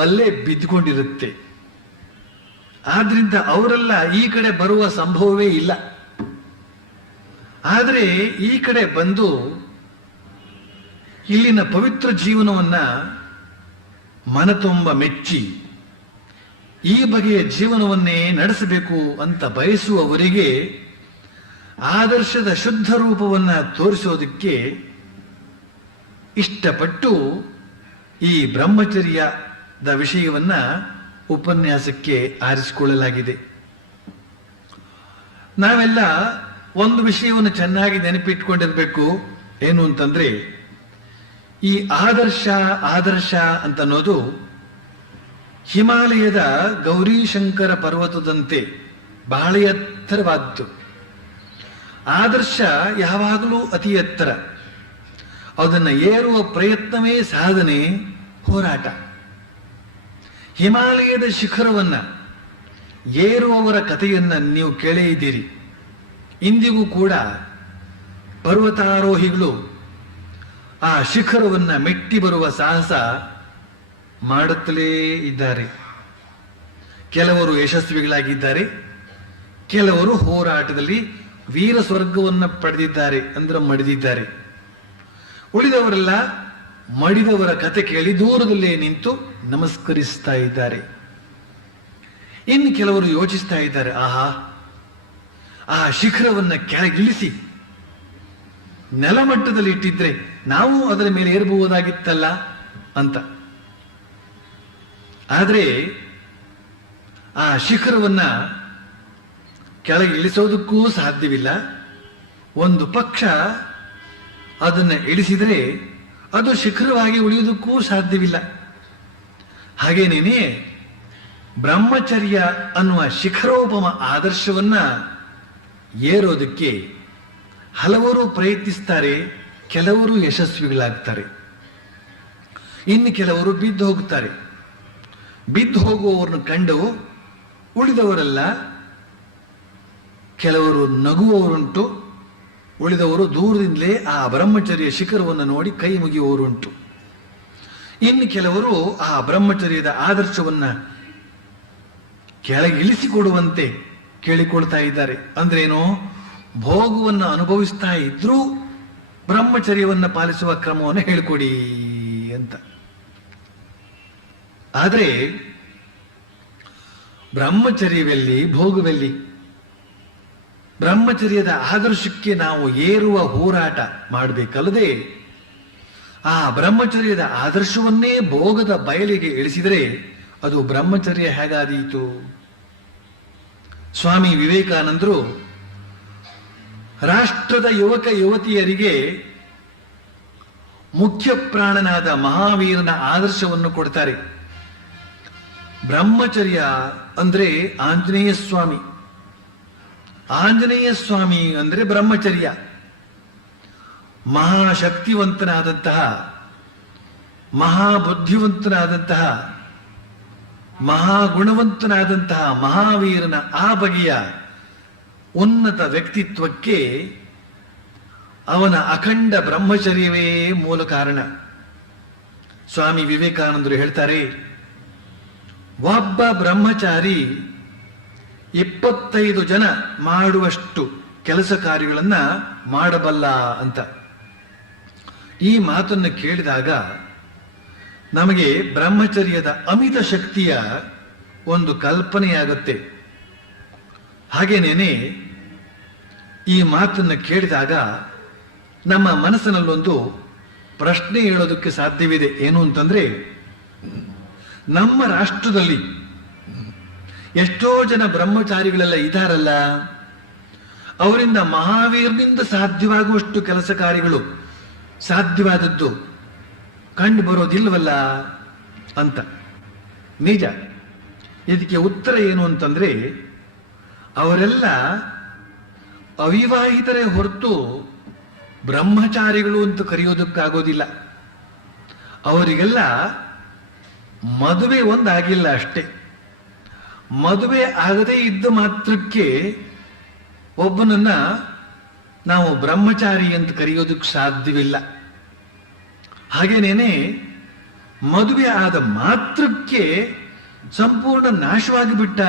ಅಲ್ಲೇ ಬಿದ್ದುಕೊಂಡಿರುತ್ತೆ. ಆದ್ರಿಂದ ಅವರೆಲ್ಲ ಈ ಕಡೆ ಬರುವ ಸಂಭವವೇ ಇಲ್ಲ. ಆದರೆ ಈ ಕಡೆ ಬಂದು ಇಲ್ಲಿನ ಪವಿತ್ರ ಜೀವನವನ್ನ ಮನತುಂಬ ಮೆಚ್ಚಿ ಈ ಬಗೆಯ ಜೀವನವನ್ನೇ ನಡೆಸಬೇಕು ಅಂತ ಬಯಸುವವರಿಗೆ ಆದರ್ಶದ ಶುದ್ಧ ರೂಪವನ್ನ ತೋರಿಸೋದಕ್ಕೆ ಇಷ್ಟಪಟ್ಟು ಈ ಬ್ರಹ್ಮಚರ್ಯದ ವಿಷಯವನ್ನ ಉಪನ್ಯಾಸಕ್ಕೆ ಆರಿಸಿಕೊಳ್ಳಲಾಗಿದೆ. ನಾವೆಲ್ಲ ಒಂದು ವಿಷಯವನ್ನು ಚೆನ್ನಾಗಿ ನೆನಪಿಟ್ಕೊಂಡಿರ್ಬೇಕು. ಏನು ಅಂತಂದ್ರೆ, ಈ ಆದರ್ಶ ಅಂತನ್ನೋದು ಹಿಮಾಲಯದ ಗೌರೀಶಂಕರ ಪರ್ವತದಂತೆ ಬಹಳ ಎತ್ತರವಾದ್ದು. ಆದರ್ಶ ಯಾವಾಗಲೂ ಅತಿ ಎತ್ತರ. ಅದನ್ನು ಏರುವ ಪ್ರಯತ್ನವೇ ಸಾಧನೆ, ಹೋರಾಟ. ಹಿಮಾಲಯದ ಶಿಖರವನ್ನ ಏರುವವರ ಕಥೆಯನ್ನ ನೀವು ಕೇಳೇ ಇದ್ದೀರಿ. ಇಂದಿಗೂ ಕೂಡ ಪರ್ವತಾರೋಹಿಗಳು ಆ ಶಿಖರವನ್ನ ಮೆಟ್ಟಿ ಬರುವ ಸಾಹಸ ಮಾಡುತ್ತಲೇ ಇದ್ದಾರೆ. ಕೆಲವರು ಯಶಸ್ವಿಗಳಾಗಿದ್ದಾರೆ, ಕೆಲವರು ಹೋರಾಟದಲ್ಲಿ ವೀರ ಸ್ವರ್ಗವನ್ನು ಪಡೆದಿದ್ದಾರೆ, ಅಂದ್ರೆ ಮಡಿದಿದ್ದಾರೆ. ಉಳಿದವರೆಲ್ಲ ಮಡಿದವರ ಕತೆ ಕೇಳಿ ದೂರದಲ್ಲೇ ನಿಂತು ನಮಸ್ಕರಿಸ್ತಾ ಇದ್ದಾರೆ. ಇನ್ನು ಕೆಲವರು ಯೋಚಿಸ್ತಾ ಇದ್ದಾರೆ, ಆಹಾ, ಆ ಶಿಖರವನ್ನ ಕೆಳಗಿಳಿಸಿ ನೆಲಮಟ್ಟದಲ್ಲಿ ಇಟ್ಟಿದ್ರೆ ನಾವು ಅದರ ಮೇಲೆ ಏರಬಹುದಾಗಿತ್ತಲ್ಲ ಅಂತ. ಆದರೆ ಆ ಶಿಖರವನ್ನ ಕೆಳಗೆ ಇಳಿಸೋದಕ್ಕೂ ಸಾಧ್ಯವಿಲ್ಲ. ಒಂದು ಪಕ್ಷ ಅದನ್ನು ಇಳಿಸಿದರೆ ಅದು ಶಿಖರವಾಗಿ ಉಳಿಯುವುದಕ್ಕೂ ಸಾಧ್ಯವಿಲ್ಲ. ಹಾಗೇನೇನೆ ಬ್ರಹ್ಮಚರ್ಯ ಅನ್ನುವ ಶಿಖರೋಪಮ ಆದರ್ಶವನ್ನ ಏರೋದಕ್ಕೆ ಹಲವರು ಪ್ರಯತ್ನಿಸ್ತಾರೆ, ಕೆಲವರು ಯಶಸ್ವಿಗಳಾಗ್ತಾರೆ, ಇನ್ನು ಕೆಲವರು ಬಿದ್ದು ಹೋಗುತ್ತಾರೆ. ಬಿದ್ದು ಹೋಗುವವರನ್ನು ಕಂಡು ಉಳಿದವರೆಲ್ಲ ಕೆಲವರು ನಗುವವರುಂಟು, ಉಳಿದವರು ದೂರದಿಂದಲೇ ಆ ಬ್ರಹ್ಮಚರ್ಯ ಶಿಖರವನ್ನು ನೋಡಿ ಕೈ ಮುಗಿಯುವವರುಂಟು. ಇನ್ನು ಕೆಲವರು ಆ ಬ್ರಹ್ಮಚರ್ಯದ ಆದರ್ಶವನ್ನ ಕೆಳಗಿಳಿಸಿಕೊಡುವಂತೆ ಕೇಳಿಕೊಳ್ತಾ ಇದ್ದಾರೆ. ಅಂದ್ರೇನು, ಭೋಗವನ್ನು ಅನುಭವಿಸ್ತಾ ಇದ್ರೂ ಬ್ರಹ್ಮಚರ್ಯವನ್ನು ಪಾಲಿಸುವ ಕ್ರಮವನ್ನು ಹೇಳಿಕೊಡಿ ಅಂತ. ಆದರೆ ಬ್ರಹ್ಮಚರ್ಯವೆಲ್ಲಿ, ಭೋಗವೆಲ್ಲಿ? ಬ್ರಹ್ಮಚರ್ಯದ ಆದರ್ಶಕ್ಕೆ ನಾವು ಏರುವ ಹೋರಾಟ ಮಾಡಬೇಕಲ್ಲದೆ ಆ ಬ್ರಹ್ಮಚರ್ಯದ ಆದರ್ಶವನ್ನೇ ಭೋಗದ ಬಯಲಿಗೆ ಇಳಿಸಿದರೆ ಅದು ಬ್ರಹ್ಮಚರ್ಯ ಹೇಗಾದೀತು? ಸ್ವಾಮಿ ವಿವೇಕಾನಂದರು ರಾಷ್ಟ್ರದ ಯುವಕ ಯುವತಿಯರಿಗೆ ಮುಖ್ಯ ಪ್ರಾಣನಾದ ಮಹಾವೀರನ ಆದರ್ಶವನ್ನು ಕೊಡ್ತಾರೆ. ಬ್ರಹ್ಮಚರ್ಯ ಅಂದ್ರೆ ಆಂಜನೇಯ ಸ್ವಾಮಿ, ಆಂಜನೇಯ ಸ್ವಾಮಿ ಅಂದ್ರೆ ಬ್ರಹ್ಮಚರ್ಯ. ಮಹಾಶಕ್ತಿವಂತನಾದಂತಹ, ಮಹಾಬುದ್ಧಿವಂತನಾದಂತಹ, ಮಹಾಗುಣವಂತನಾದಂತಹ ಮಹಾವೀರನ ಆ ಬಗೆಯ ಉನ್ನತ ವ್ಯಕ್ತಿತ್ವಕ್ಕೆ ಅವನ ಅಖಂಡ ಬ್ರಹ್ಮಚರ್ಯವೇ ಮೂಲ ಕಾರಣ. ಸ್ವಾಮಿ ವಿವೇಕಾನಂದರು ಹೇಳ್ತಾರೆ, ಒಬ್ಬ ಬ್ರಹ್ಮಚಾರಿ 25 ಜನ ಮಾಡುವಷ್ಟು ಕೆಲಸ ಕಾರ್ಯಗಳನ್ನ ಮಾಡಬಲ್ಲ ಅಂತ. ಈ ಮಾತನ್ನು ಕೇಳಿದಾಗ ನಮಗೆ ಬ್ರಹ್ಮಚರ್ಯದ ಅಮಿತ ಶಕ್ತಿಯ ಒಂದು ಕಲ್ಪನೆಯಾಗುತ್ತೆ. ಹಾಗೇನೇನೆ ಈ ಮಾತನ್ನು ಕೇಳಿದಾಗ ನಮ್ಮ ಮನಸ್ಸಿನಲ್ಲೊಂದು ಪ್ರಶ್ನೆ ಹೇಳೋದಕ್ಕೆ ಸಾಧ್ಯವಿದೆ. ಏನು ಅಂತಂದ್ರೆ, ನಮ್ಮ ರಾಷ್ಟ್ರದಲ್ಲಿ ಎಷ್ಟೋ ಜನ ಬ್ರಹ್ಮಚಾರಿಗಳೆಲ್ಲ ಇದ್ದಾರಲ್ಲ, ಅವರಿಂದ ಮಹಾವೀರನಿಂದ ಸಾಧ್ಯವಾಗುವಷ್ಟು ಕೆಲಸ ಕಾರ್ಯಗಳು ಸಾಧ್ಯವಾದದ್ದು ಕಂಡು ಬರೋದಿಲ್ವಲ್ಲ ಅಂತ. ನಿಜ. ಇದಕ್ಕೆ ಉತ್ತರ ಏನು ಅಂತಂದ್ರೆ, ಅವರೆಲ್ಲ ಅವಿವಾಹಿತರೇ ಹೊರತು ಬ್ರಹ್ಮಚಾರಿಗಳು ಅಂತ ಕರೆಯೋದಕ್ಕಾಗೋದಿಲ್ಲ. ಅವರಿಗೆಲ್ಲ ಮದುವೆ ಒಂದಾಗಿಲ್ಲ ಅಷ್ಟೇ. ಮದುವೆ ಆಗದೇ ಇದ್ದ ಮಾತ್ರಕ್ಕೆ ಒಬ್ಬನನ್ನ ನಾವು ಬ್ರಹ್ಮಚಾರಿ ಅಂತ ಕರೆಯೋದಕ್ಕೆ ಸಾಧ್ಯವಿಲ್ಲ. ಹಾಗೇನೇನೆ ಮದುವೆ ಆದ ಮಾತ್ರಕ್ಕೆ ಸಂಪೂರ್ಣ ನಾಶವಾಗಿ ಬಿಟ್ಟ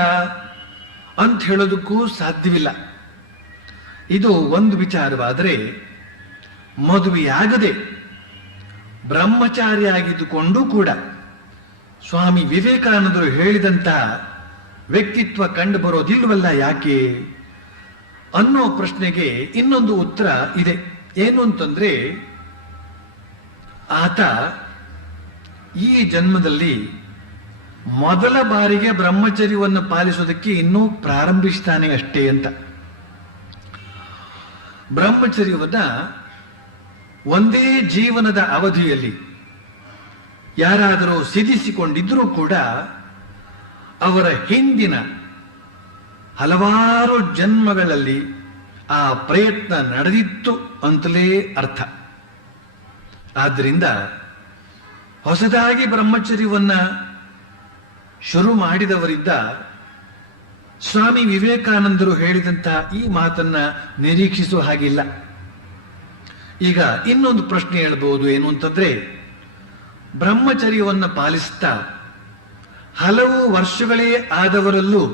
ಅಂತ ಹೇಳೋದಕ್ಕೂ ಸಾಧ್ಯವಿಲ್ಲ. ಇದು ಒಂದು ವಿಚಾರವಾದರೆ, ಮದುವೆಯಾಗದೆ ಬ್ರಹ್ಮಚಾರಿಯಾಗಿದ್ದುಕೊಂಡು ಕೂಡ ಸ್ವಾಮಿ ವಿವೇಕಾನಂದರು ಹೇಳಿದಂತಹ ವ್ಯಕ್ತಿತ್ವ ಕಂಡು ಬರೋದಿಲ್ವಲ್ಲ ಯಾಕೆ ಅನ್ನೋ ಪ್ರಶ್ನೆಗೆ ಇನ್ನೊಂದು ಉತ್ತರ ಇದೆ. ಏನು ಅಂತಂದ್ರೆ, ಆತ ಈ ಜನ್ಮದಲ್ಲಿ ಮೊದಲ ಬಾರಿಗೆ ಬ್ರಹ್ಮಚರ್ಯವನ್ನು ಪಾಲಿಸೋದಕ್ಕೆ ಇನ್ನೂ ಪ್ರಾರಂಭಿಸ್ತಾನೆ ಅಷ್ಟೇ ಅಂತ. ಬ್ರಹ್ಮಚರ್ಯವನ್ನ ಒಂದೇ ಜೀವನದ ಅವಧಿಯಲ್ಲಿ ಯಾರಾದರೂ ಸಿದ್ಧಿಸಿಕೊಂಡಿದ್ರೂ ಕೂಡ ಅವರ ಹಿಂದಿನ ಹಲವಾರು ಜನ್ಮಗಳಲ್ಲಿ ಆ ಪ್ರಯತ್ನ ನಡೆದಿತ್ತು ಅಂತಲೇ ಅರ್ಥ. ಆದ್ದರಿಂದ ಹೊಸದಾಗಿ ಬ್ರಹ್ಮಚರ್ಯವನ್ನ ಶುರು ಮಾಡಿದವರಿದ್ದ ಸ್ವಾಮಿ ವಿವೇಕಾನಂದರು ಹೇಳಿದಂತಹ ಈ ಮಾತನ್ನ ನಿರೀಕ್ಷಿಸುವ ಹಾಗಿಲ್ಲ. ಈಗ ಇನ್ನೊಂದು ಪ್ರಶ್ನೆ ಹೇಳ್ಬಹುದು, ಏನು ಅಂತಂದ್ರೆ, ಬ್ರಹ್ಮಚರ್ಯವನ್ನ ಪಾಲಿಸ್ತಾ ಹಲವು ವರ್ಷಗಳೇ ಆದವರಲ್ಲೂ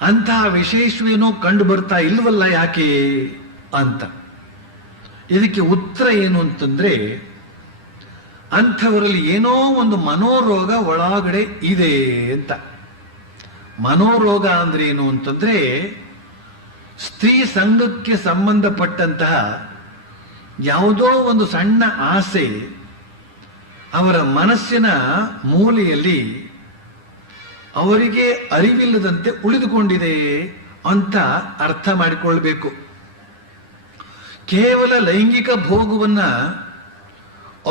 ಅಂತಹ ವಿಶೇಷವೇನೋ ಕಂಡು ಬರ್ತಾ ಇಲ್ವಲ್ಲ, ಯಾಕೆ ಅಂತ. ಇದಕ್ಕೆ ಉತ್ತರ ಏನು ಅಂತಂದ್ರೆ, ಅಂಥವರಲ್ಲಿ ಏನೋ ಒಂದು ಮನೋರೋಗ ಒಳಗಡೆ ಇದೆ ಅಂತ. ಮನೋರೋಗ ಅಂದ್ರೆ ಏನು ಅಂತಂದ್ರೆ, ಸ್ತ್ರೀ ಸಂಘಕ್ಕೆ ಸಂಬಂಧಪಟ್ಟಂತಹ ಯಾವುದೋ ಒಂದು ಸಣ್ಣ ಆಸೆ ಅವರ ಮನಸ್ಸಿನ ಮೂಲೆಯಲ್ಲಿ ಅವರಿಗೆ ಅರಿವಿಲ್ಲದಂತೆ ಉಳಿದುಕೊಂಡಿದೆ ಅಂತ ಅರ್ಥ ಮಾಡಿಕೊಳ್ಬೇಕು. ಕೇವಲ ಲೈಂಗಿಕ ಭೋಗವನ್ನ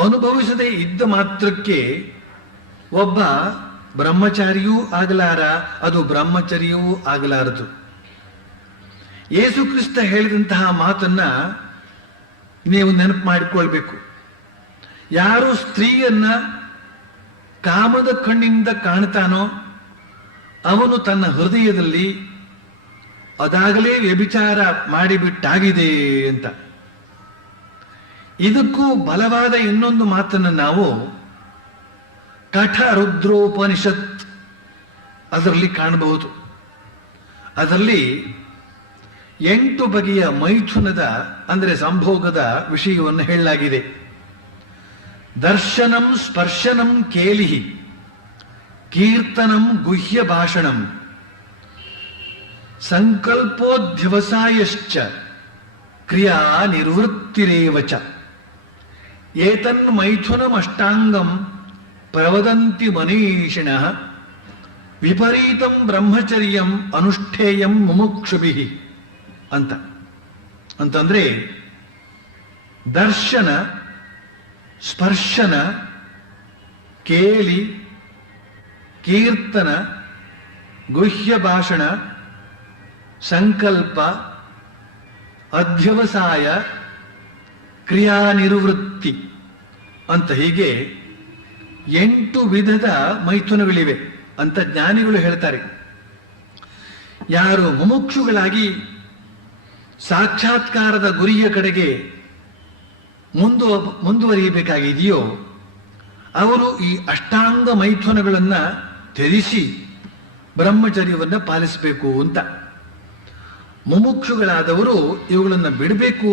ಅನುಭವಿಸದೇ ಇದ್ದ ಮಾತ್ರಕ್ಕೆ ಒಬ್ಬ ಬ್ರಹ್ಮಚಾರಿಯೂ ಆಗಲಾರ, ಅದು ಬ್ರಹ್ಮಚರ್ಯವೂ ಆಗಲಾರದು. ಯೇಸು ಕ್ರಿಸ್ತ ಹೇಳಿದಂತಹ ಮಾತನ್ನ ನೀವು ನೆನಪು ಮಾಡಿಕೊಳ್ಬೇಕು. ಯಾರು ಸ್ತ್ರೀಯನ್ನ ಕಾಮದ ಕಣ್ಣಿಂದ ಕಾಣ್ತಾನೋ ಅವನು ತನ್ನ ಹೃದಯದಲ್ಲಿ ಅದಾಗಲೇ ವ್ಯಭಿಚಾರ ಮಾಡಿಬಿಟ್ಟಾಗಿದೆ ಅಂತ. ಇದಕ್ಕೂ ಬಲವಾದ ಇನ್ನೊಂದು ಮಾತನ್ನು ನಾವು ಕಠ ರುದ್ರೋಪನಿಷತ್ ಅದರಲ್ಲಿ ಕಾಣಬಹುದು. ಅದರಲ್ಲಿ 8 ಬಗೆಯ ಮೈಥುನದ ಅಂದ್ರೆ ಸಂಭೋಗದ ವಿಷಯವನ್ನು ಹೇಳಲಾಗಿದೆ. ದರ್ಶನಂ ಸ್ಪರ್ಶನಂ ಕೇಲಿಹಿ, ಕೀರ್ತನಂ ಗುಹ್ಯ ಭಾಷಣಂ, ಸಂಕಲ್ಪೋಧ್ಯವಸಾಯಶ್ಚ ಕ್ರಿಯಾ ನಿರ್ವೃತ್ತಿರೇವಚ, ಏತನ್ ಮೈಥುನಮಷ್ಟಾಂಗಂ ಪ್ರವದಂತಿ ಮನೀಷಿಣಃ, ವಿಪರೀತಂ ಬ್ರಹ್ಮಚರ್ಯಂ ಅನುಷ್ಠೇಯಂ ಮುಮುಕ್ಷುಭಿಃ ಅಂತಂದ್ರೆ, ದರ್ಶನ, ಸ್ಪರ್ಶನ, ಕೇಳಿ, ಕೀರ್ತನ, ಗುಹ್ಯ ಭಾಷಣ, ಸಂಕಲ್ಪ, ಅಧ್ಯವಸಾಯ, ಕ್ರಿಯಾ ನಿವೃತ್ತಿ ಅಂತ ಹೀಗೆ 8 ವಿಧದ ಮೈಥುನಗಳಿವೆ ಅಂತ ಜ್ಞಾನಿಗಳು ಹೇಳ್ತಾರೆ. ಯಾರು ಮುಮುಕ್ಷುಗಳಾಗಿ ಸಾಕ್ಷಾತ್ಕಾರದ ಗುರಿಯ ಕಡೆಗೆ ಮುಂದುವರಿಯಬೇಕಾಗಿದೆಯೋ ಅವರು ಈ ಅಷ್ಟಾಂಗ ಮೈಥುನಗಳನ್ನ ತ್ಯಜಿಸಿ ಬ್ರಹ್ಮಚರ್ಯವನ್ನ ಪಾಲಿಸಬೇಕು ಅಂತ. ಮುಮುಕ್ಷುಗಳಾದವರು ಇವುಗಳನ್ನ ಬಿಡಬೇಕು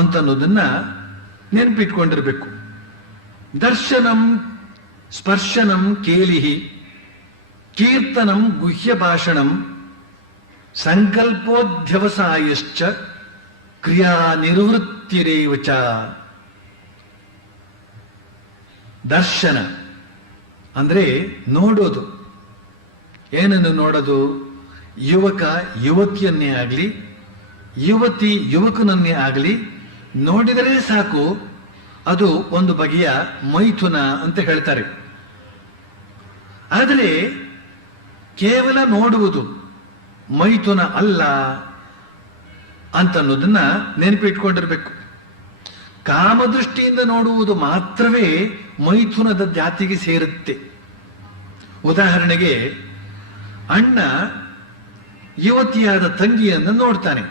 ಅಂತನ್ನೋದನ್ನ ನೆನಪಿಟ್ಕೊಂಡಿರ್ಬೇಕು. ದರ್ಶನಂ ಸ್ಪರ್ಶನಂ ಕೇಲಿಹಿ, ಕೀರ್ತನಂ ಗುಹ್ಯ ಭಾಷಣಂ, ಸಂಕಲ್ಪೋಧ್ಯವಸಾಯಶ್ಚ ಕ್ರಿಯಾ ನಿವೃತ್ತಿರೇವಚ. ದರ್ಶನ ಅಂದ್ರೆ ನೋಡೋದು. ಏನನ್ನು ನೋಡೋದು? ಯುವಕ ಯುವತಿಯನ್ನೇ ಆಗಲಿ, ಯುವತಿ ಯುವಕನನ್ನೇ ಆಗಲಿ ನೋಡಿದರೆ ಸಾಕು, ಅದು ಒಂದು ಬಗೆಯ ಮೈಥುನ ಅಂತ ಹೇಳ್ತಾರೆ. ಆದರೆ ಕೇವಲ ನೋಡುವುದು ಮೈಥುನ ಅಲ್ಲ ಅಂತನ್ನೋದನ್ನ ನೆನಪಿಟ್ಕೊಂಡಿರ್ಬೇಕು. ಕಾಮದೃಷ್ಟಿಯಿಂದ ನೋಡುವುದು ಮಾತ್ರವೇ ಮೈಥುನದ ಜಾತಿಗೆ ಸೇರುತ್ತೆ. ಉದಾಹರಣೆಗೆ, ಅಣ್ಣ ಯುವತಿಯಾದ ತಂಗಿಯನ್ನು ನೋಡ್ತಾನೆ,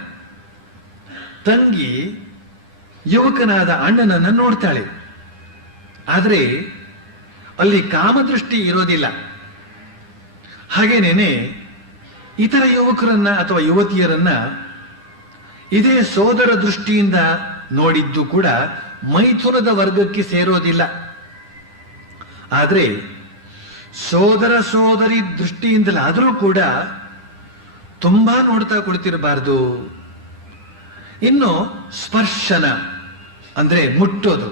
ತಂಗಿ ಯುವಕನಾದ ಅಣ್ಣನನ್ನು ನೋಡ್ತಾಳೆ. ಆದರೆ ಅಲ್ಲಿ ಕಾಮದೃಷ್ಟಿ ಇರೋದಿಲ್ಲ. ಹಾಗೇನೇನೆ ಇತರ ಯುವಕರನ್ನ ಅಥವಾ ಯುವತಿಯರನ್ನ ಇದೇ ಸೋದರ ದೃಷ್ಟಿಯಿಂದ ನೋಡಿದ್ದು ಕೂಡ ಮೈಥುನದ ವರ್ಗಕ್ಕೆ ಸೇರೋದಿಲ್ಲ. ಆದರೆ ಸೋದರ ಸೋದರಿ ದೃಷ್ಟಿಯಿಂದಲಾದರೂ ಕೂಡ ತುಂಬಾ ನೋಡ್ತಾ ಕುಳಿತಿರಬಾರದು. ಇನ್ನು ಸ್ಪರ್ಶನ ಅಂದ್ರೆ ಮುಟ್ಟೋದು,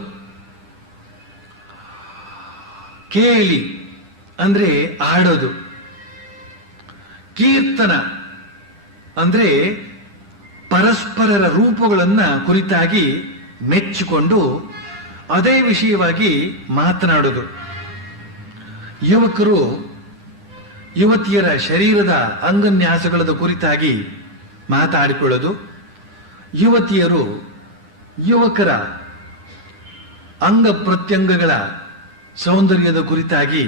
ಕೇಳಿ ಅಂದ್ರೆ ಆಡೋದು, ಕೀರ್ತನ ಅಂದ್ರೆ ಪರಸ್ಪರರ ರೂಪಗಳನ್ನ ಕುರಿತಾಗಿ ಮೆಚ್ಚಿಕೊಂಡು ಅದೇ ವಿಷಯವಾಗಿ ಮಾತನಾಡೋದು. ಯುವಕರು ಯುವತಿಯರ ಶರೀರದ ಅಂಗನ್ಯಾಸಗಳ ಕುರಿತಾಗಿ ಮಾತಾಡಿಕೊಳ್ಳೋದು, ಯುವತಿಯರು ಯುವಕರ ಅಂಗ ಪ್ರತ್ಯಂಗಗಳ ಸೌಂದರ್ಯದ ಕುರಿತಾಗಿ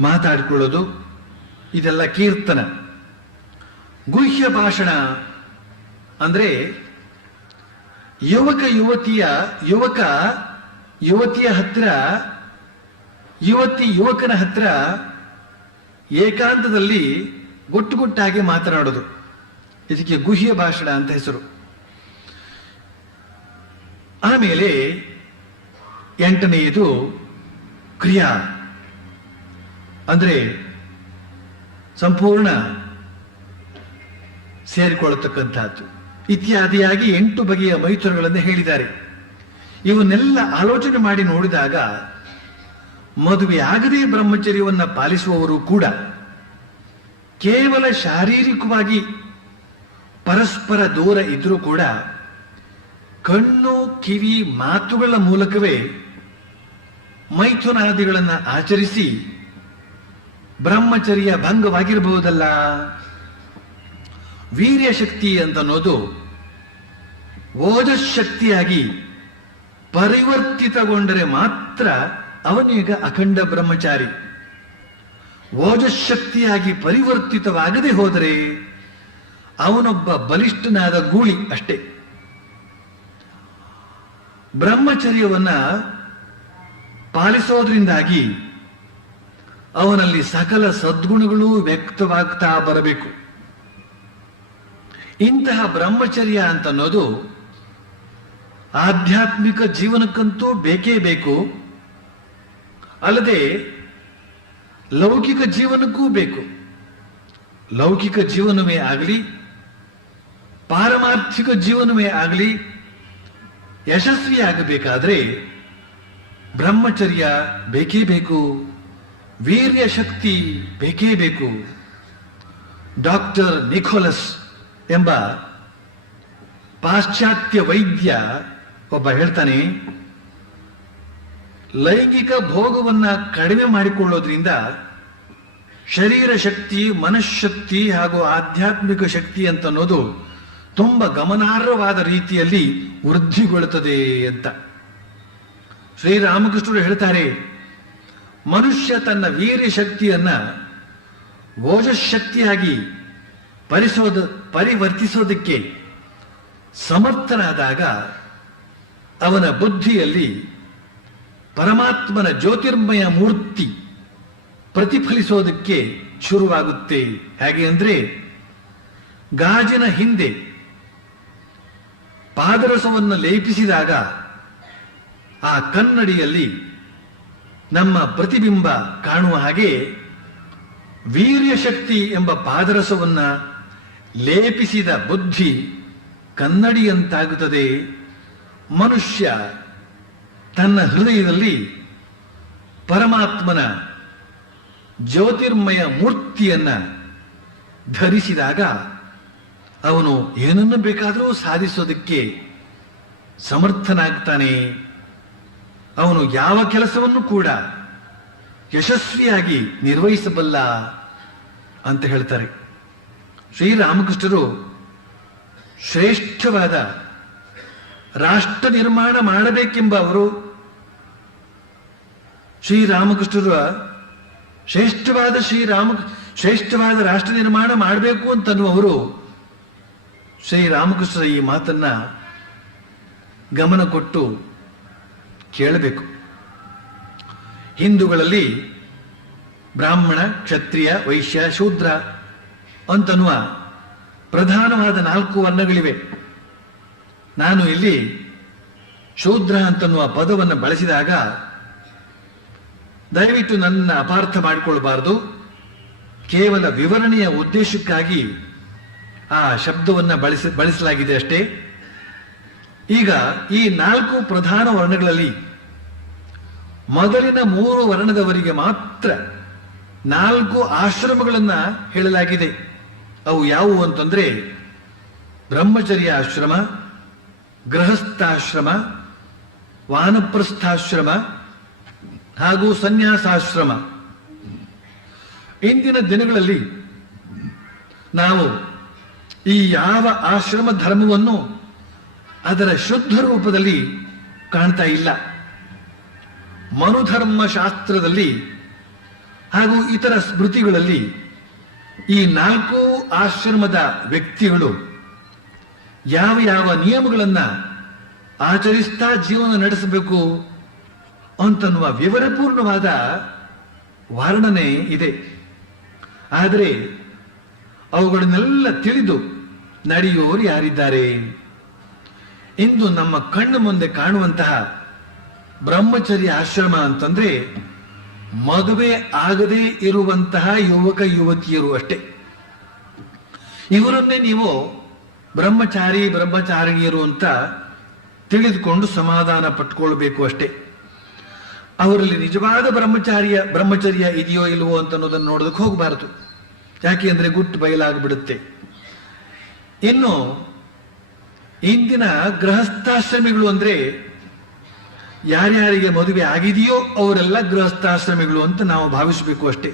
ಮಾತಾಡಿಕೊಳ್ಳೋದು, ಇದೆಲ್ಲ ಕೀರ್ತನ. ಗುಹ್ಯ ಭಾಷಣ ಅಂದ್ರೆ ಯುವತಿಯ ಹತ್ರ, ಯುವಕನ ಹತ್ರ ಏಕಾಂತದಲ್ಲಿ ಗುಟ್ಟಾಗಿ ಮಾತನಾಡೋದು. ಇದಕ್ಕೆ ಗುಹ್ಯ ಭಾಷಣ ಅಂತ ಹೆಸರು. ಆಮೇಲೆ 8ನೇದು ಕ್ರಿಯಾ, ಅಂದ್ರೆ ಸಂಪೂರ್ಣ ಸೇರಿಕೊಳ್ಳತಕ್ಕಂಥದ್ದು. ಇತ್ಯಾದಿಯಾಗಿ 8 ಬಗೆಯ ಮೈಥುನಗಳನ್ನು ಹೇಳಿದ್ದಾರೆ. ಇವನ್ನೆಲ್ಲ ಆಲೋಚನೆ ಮಾಡಿ ನೋಡಿದಾಗ ಮದುವೆ ಆಗದೇ ಬ್ರಹ್ಮಚರ್ಯವನ್ನು ಪಾಲಿಸುವವರು ಕೂಡ ಕೇವಲ ಶಾರೀರಿಕವಾಗಿ ಪರಸ್ಪರ ದೂರ ಇದ್ರೂ ಕೂಡ ಕಣ್ಣು ಕಿವಿ ಮಾತುಗಳ ಮೂಲಕವೇ ಮೈಥುನಾದಿಗಳನ್ನು ಆಚರಿಸಿ ಬ್ರಹ್ಮಚರ್ಯ ಭಂಗವಾಗಿರಬಹುದಲ್ಲ. ವೀರ್ಯ ಶಕ್ತಿ ಅಂತನ್ನೋದು ಓಜಶಕ್ತಿಯಾಗಿ ಪರಿವರ್ತಿತಗೊಂಡರೆ ಮಾತ್ರ ಅವನೀಗ ಅಖಂಡ ಬ್ರಹ್ಮಚಾರಿ. ಓಜಶಕ್ತಿಯಾಗಿ ಪರಿವರ್ತಿತವಾಗದೆ ಹೋದರೆ ಅವನೊಬ್ಬ ಬಲಿಷ್ಠನಾದ ಗೂಳಿ ಅಷ್ಟೇ. ಬ್ರಹ್ಮಚರ್ಯವನ್ನ ಪಾಲಿಸೋದ್ರಿಂದಾಗಿ ಅವನಲ್ಲಿ ಸಕಲ ಸದ್ಗುಣಗಳು ವ್ಯಕ್ತವಾಗ್ತಾ ಬರಬೇಕು. ಇಂತಹ ಬ್ರಹ್ಮಚರ್ಯ ಅಂತನ್ನೋದು ಆಧ್ಯಾತ್ಮಿಕ ಜೀವನಕ್ಕಂತೂ ಬೇಕೇ ಬೇಕು, ಅಲ್ಲದೆ ಲೌಕಿಕ ಜೀವನಕ್ಕೂ ಬೇಕು. ಲೌಕಿಕ ಜೀವನವೇ ಆಗಲಿ, ಪಾರಮಾರ್ಥಿಕ ಜೀವನವೇ ಆಗಲಿ ಯಶಸ್ವಿಯಾಗಬೇಕಾದ್ರೆ ಬ್ರಹ್ಮಚರ್ಯ ಬೇಕೇ ಬೇಕು, ವೀರ್ಯ ಶಕ್ತಿ ಬೇಕೇ ಬೇಕು. ಡಾಕ್ಟರ್ ನಿಕೋಲಸ್ ಎಂಬ ಪಾಶ್ಚಾತ್ಯ ವೈದ್ಯ ಒಬ್ಬ ಹೇಳ್ತಾನೆ, ಲೈಂಗಿಕ ಭೋಗವನ್ನ ಕಡಿಮೆ ಮಾಡಿಕೊಳ್ಳೋದ್ರಿಂದ ಶರೀರ ಶಕ್ತಿ, ಮನಃಶಕ್ತಿ ಹಾಗೂ ಆಧ್ಯಾತ್ಮಿಕ ಶಕ್ತಿ ಅಂತನ್ನೋದು ತುಂಬಾ ಗಮನಾರ್ಹವಾದ ರೀತಿಯಲ್ಲಿ ವೃದ್ಧಿಗೊಳ್ಳುತ್ತದೆ ಅಂತ. ಶ್ರೀರಾಮಕೃಷ್ಣರು ಹೇಳ್ತಾರೆ, ಮನುಷ್ಯ ತನ್ನ ವೀರ್ಯ ಶಕ್ತಿಯನ್ನ ಓಜಶಕ್ತಿಯಾಗಿ ಪರಿವರ್ತಿಸೋದಕ್ಕೆ ಸಮರ್ಥನಾದಾಗ ಅವನ ಬುದ್ಧಿಯಲ್ಲಿ ಪರಮಾತ್ಮನ ಜ್ಯೋತಿರ್ಮಯ ಮೂರ್ತಿ ಪ್ರತಿಫಲಿಸೋದಕ್ಕೆ ಶುರುವಾಗುತ್ತೆ. ಹೇಗೆ ಅಂದ್ರೆ, ಗಾಜಿನ ಹಿಂದೆ ಪಾದರಸವನ್ನು ಲೇಪಿಸಿದಾಗ ಆ ಕನ್ನಡಿಯಲ್ಲಿ ನಮ್ಮ ಪ್ರತಿಬಿಂಬ ಕಾಣುವ ಹಾಗೆ ವೀರ್ಯ ಶಕ್ತಿ ಎಂಬ ಪಾದರಸವನ್ನ ಲೇಪಿಸಿದ ಬುದ್ಧಿ ಕನ್ನಡಿಯಂತಾಗುತ್ತದೆ. ಮನುಷ್ಯ ತನ್ನ ಹೃದಯದಲ್ಲಿ ಪರಮಾತ್ಮನ ಜ್ಯೋತಿರ್ಮಯ ಮೂರ್ತಿಯನ್ನ ಧರಿಸಿದಾಗ ಅವನು ಏನನ್ನು ಬೇಕಾದರೂ ಸಾಧಿಸೋದಕ್ಕೆ ಸಮರ್ಥನಾಗ್ತಾನೆ. ಅವನು ಯಾವ ಕೆಲಸವನ್ನು ಕೂಡ ಯಶಸ್ವಿಯಾಗಿ ನಿರ್ವಹಿಸಬಲ್ಲ ಅಂತ ಹೇಳ್ತಾರೆ. ಶ್ರೀರಾಮಕೃಷ್ಣರು ಶ್ರೇಷ್ಠವಾದ ರಾಷ್ಟ್ರ ನಿರ್ಮಾಣ ಮಾಡಬೇಕೆಂಬ ಅವರು, ಶ್ರೀರಾಮಕೃಷ್ಣರು ಶ್ರೇಷ್ಠವಾದ ರಾಷ್ಟ್ರ ನಿರ್ಮಾಣ ಮಾಡಬೇಕು ಅಂತನ್ನುವರು ಶ್ರೀರಾಮಕೃಷ್ಣರ ಈ ಮಾತನ್ನ ಗಮನ ಕೊಟ್ಟು ಕೇಳಬೇಕು. ಹಿಂದೂಗಳಲ್ಲಿ ಬ್ರಾಹ್ಮಣ, ಕ್ಷತ್ರಿಯ, ವೈಶ್ಯ, ಶೂದ್ರ ಅಂತನ್ನುವ ಪ್ರಧಾನವಾದ 4 ವರ್ಣಗಳಿವೆ. ನಾನು ಇಲ್ಲಿ ಶೂದ್ರ ಅಂತನ್ನುವ ಪದವನ್ನು ಬಳಸಿದಾಗ ದಯವಿಟ್ಟು ನನ್ನ ಅಪಾರ್ಥ ಮಾಡಿಕೊಳ್ಳಬಾರದು. ಕೇವಲ ವಿವರಣೆಯ ಉದ್ದೇಶಕ್ಕಾಗಿ ಆ ಶಬ್ದವನ್ನು ಬಳಸಲಾಗಿದೆ ಅಷ್ಟೇ. ಈಗ ಈ 4 ಪ್ರಧಾನ ವರ್ಣಗಳಲ್ಲಿ ಮೊದಲಿನ 3 ವರ್ಣದವರಿಗೆ ಮಾತ್ರ 4 ಆಶ್ರಮಗಳನ್ನ ಹೇಳಲಾಗಿದೆ. ಅವು ಯಾವುವು ಅಂತಂದ್ರೆ ಬ್ರಹ್ಮಚರ್ಯ ಆಶ್ರಮ, ಗೃಹಸ್ಥಾಶ್ರಮ, ವಾನಪ್ರಸ್ಥಾಶ್ರಮ ಹಾಗೂ ಸನ್ಯಾಸಾಶ್ರಮ. ಇಂದಿನ ದಿನಗಳಲ್ಲಿ ನಾವು ಈ ಯಾವ ಆಶ್ರಮ ಧರ್ಮವನ್ನು ಅದರ ಶುದ್ಧ ರೂಪದಲ್ಲಿ ಕಾಣ್ತಾ ಇಲ್ಲ. ಮನುಧರ್ಮ ಶಾಸ್ತ್ರದಲ್ಲಿ ಹಾಗೂ ಇತರ ಸ್ಮೃತಿಗಳಲ್ಲಿ ಈ 4 ಆಶ್ರಮದ ವ್ಯಕ್ತಿಗಳು ಯಾವ ಯಾವ ನಿಯಮಗಳನ್ನ ಆಚರಿಸ್ತಾ ಜೀವನ ನಡೆಸಬೇಕು ಅಂತನ್ನುವ ವಿವರಪೂರ್ಣವಾದ ವರ್ಣನೆ ಇದೆ. ಆದರೆ ಅವುಗಳನ್ನೆಲ್ಲ ತಿಳಿದು ನಡೆಯುವವರು ಯಾರಿದ್ದಾರೆ? ಇಂದು ನಮ್ಮ ಕಣ್ಣು ಮುಂದೆ ಕಾಣುವಂತಹ ಬ್ರಹ್ಮಚರ್ಯ ಆಶ್ರಮ ಅಂತಂದ್ರೆ ಮದುವೆ ಆಗದೇ ಇರುವಂತಹ ಯುವಕ ಯುವತಿಯರು ಅಷ್ಟೇ. ಇವರನ್ನೇ ನೀವು ಬ್ರಹ್ಮಚಾರಿಣಿಯರು ಅಂತ ತಿಳಿದುಕೊಂಡು ಸಮಾಧಾನ ಪಟ್ಕೊಳ್ಬೇಕು ಅಷ್ಟೇ. ಅವರಲ್ಲಿ ನಿಜವಾದ ಬ್ರಹ್ಮಚರ್ಯ ಇದೆಯೋ ಇಲ್ವೋ ಅಂತ ಅನ್ನೋದನ್ನು ನೋಡೋದಕ್ಕೆ ಹೋಗಬಾರದು. ಯಾಕೆ ಅಂದ್ರೆ ಗುಟ್ಟು ಬಯಲಾಗ್ಬಿಡುತ್ತೆ. ಇನ್ನು ಇಂದಿನ ಗೃಹಸ್ಥಾಶ್ರಮಿಗಳು ಅಂದ್ರೆ ಯಾರ್ಯಾರಿಗೆ ಮದುವೆ ಆಗಿದೆಯೋ ಅವರೆಲ್ಲ ಗೃಹಸ್ಥಾಶ್ರಮಿಗಳು ಅಂತ ನಾವು ಭಾವಿಸಬೇಕು ಅಷ್ಟೇ.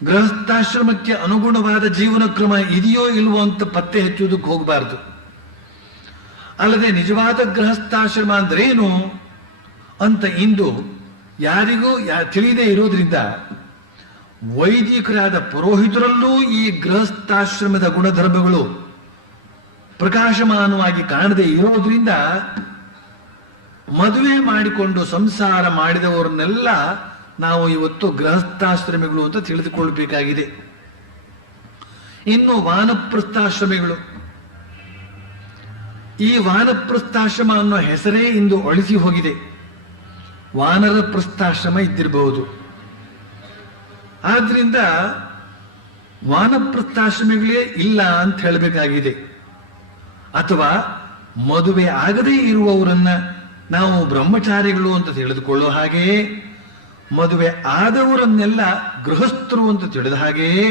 ಗೃಹಸ್ಥಾಶ್ರಮಕ್ಕೆ ಅನುಗುಣವಾದ ಜೀವನ ಕ್ರಮ ಇದೆಯೋ ಇಲ್ವೋ ಅಂತ ಪತ್ತೆ ಹಚ್ಚುವುದಕ್ಕೆ ಹೋಗಬಾರದು. ಅಲ್ಲದೆ ನಿಜವಾದ ಗೃಹಸ್ಥಾಶ್ರಮ ಅಂದ್ರೇನು ಅಂತ ಇಂದು ಯಾರಿಗೂ ತಿಳಿದೇ ಇರೋದ್ರಿಂದ ವೈದಿಕರಾದ ಪುರೋಹಿತರಲ್ಲೂ ಈ ಗೃಹಸ್ಥಾಶ್ರಮದ ಗುಣಧರ್ಮಗಳು ಪ್ರಕಾಶಮಾನವಾಗಿ ಕಾಣದೇ ಇರೋದ್ರಿಂದ ಮದುವೆ ಮಾಡಿಕೊಂಡು ಸಂಸಾರ ಮಾಡಿದವರನ್ನೆಲ್ಲ ನಾವು ಇವತ್ತು ಗೃಹಸ್ಥಾಶ್ರಮಿಗಳು ಅಂತ ತಿಳಿದುಕೊಳ್ಳಬೇಕಾಗಿದೆ. ಇನ್ನು ವಾನಪ್ರಸ್ಥಾಶ್ರಮಿಗಳು, ಈ ವಾನಪ್ರಸ್ಥಾಶ್ರಮ ಅನ್ನೋ ಹೆಸರೇ ಇಂದು ಅಳಿಸಿ ಹೋಗಿದೆ. ವಾನರ ಪ್ರಸ್ಥಾಶ್ರಮ ಇದ್ದಿರಬಹುದು. ಆದ್ರಿಂದ ವಾನಪ್ರಸ್ಥಾಶ್ರಮಿಗಳೇ ಇಲ್ಲ ಅಂತ ಹೇಳಬೇಕಾಗಿದೆ. ಅಥವಾ ಮದುವೆ ಆಗದೇ ಇರುವವರನ್ನ ನಾವು ಬ್ರಹ್ಮಚಾರಿಗಳು ಅಂತ ತಿಳಿದುಕೊಳ್ಳೋ ಹಾಗೆಯೇ ಮದುವೆ ಆದವರನ್ನೆಲ್ಲ ಗೃಹಸ್ಥರು ಅಂತ ತಿಳಿದ ಹಾಗೆಯೇ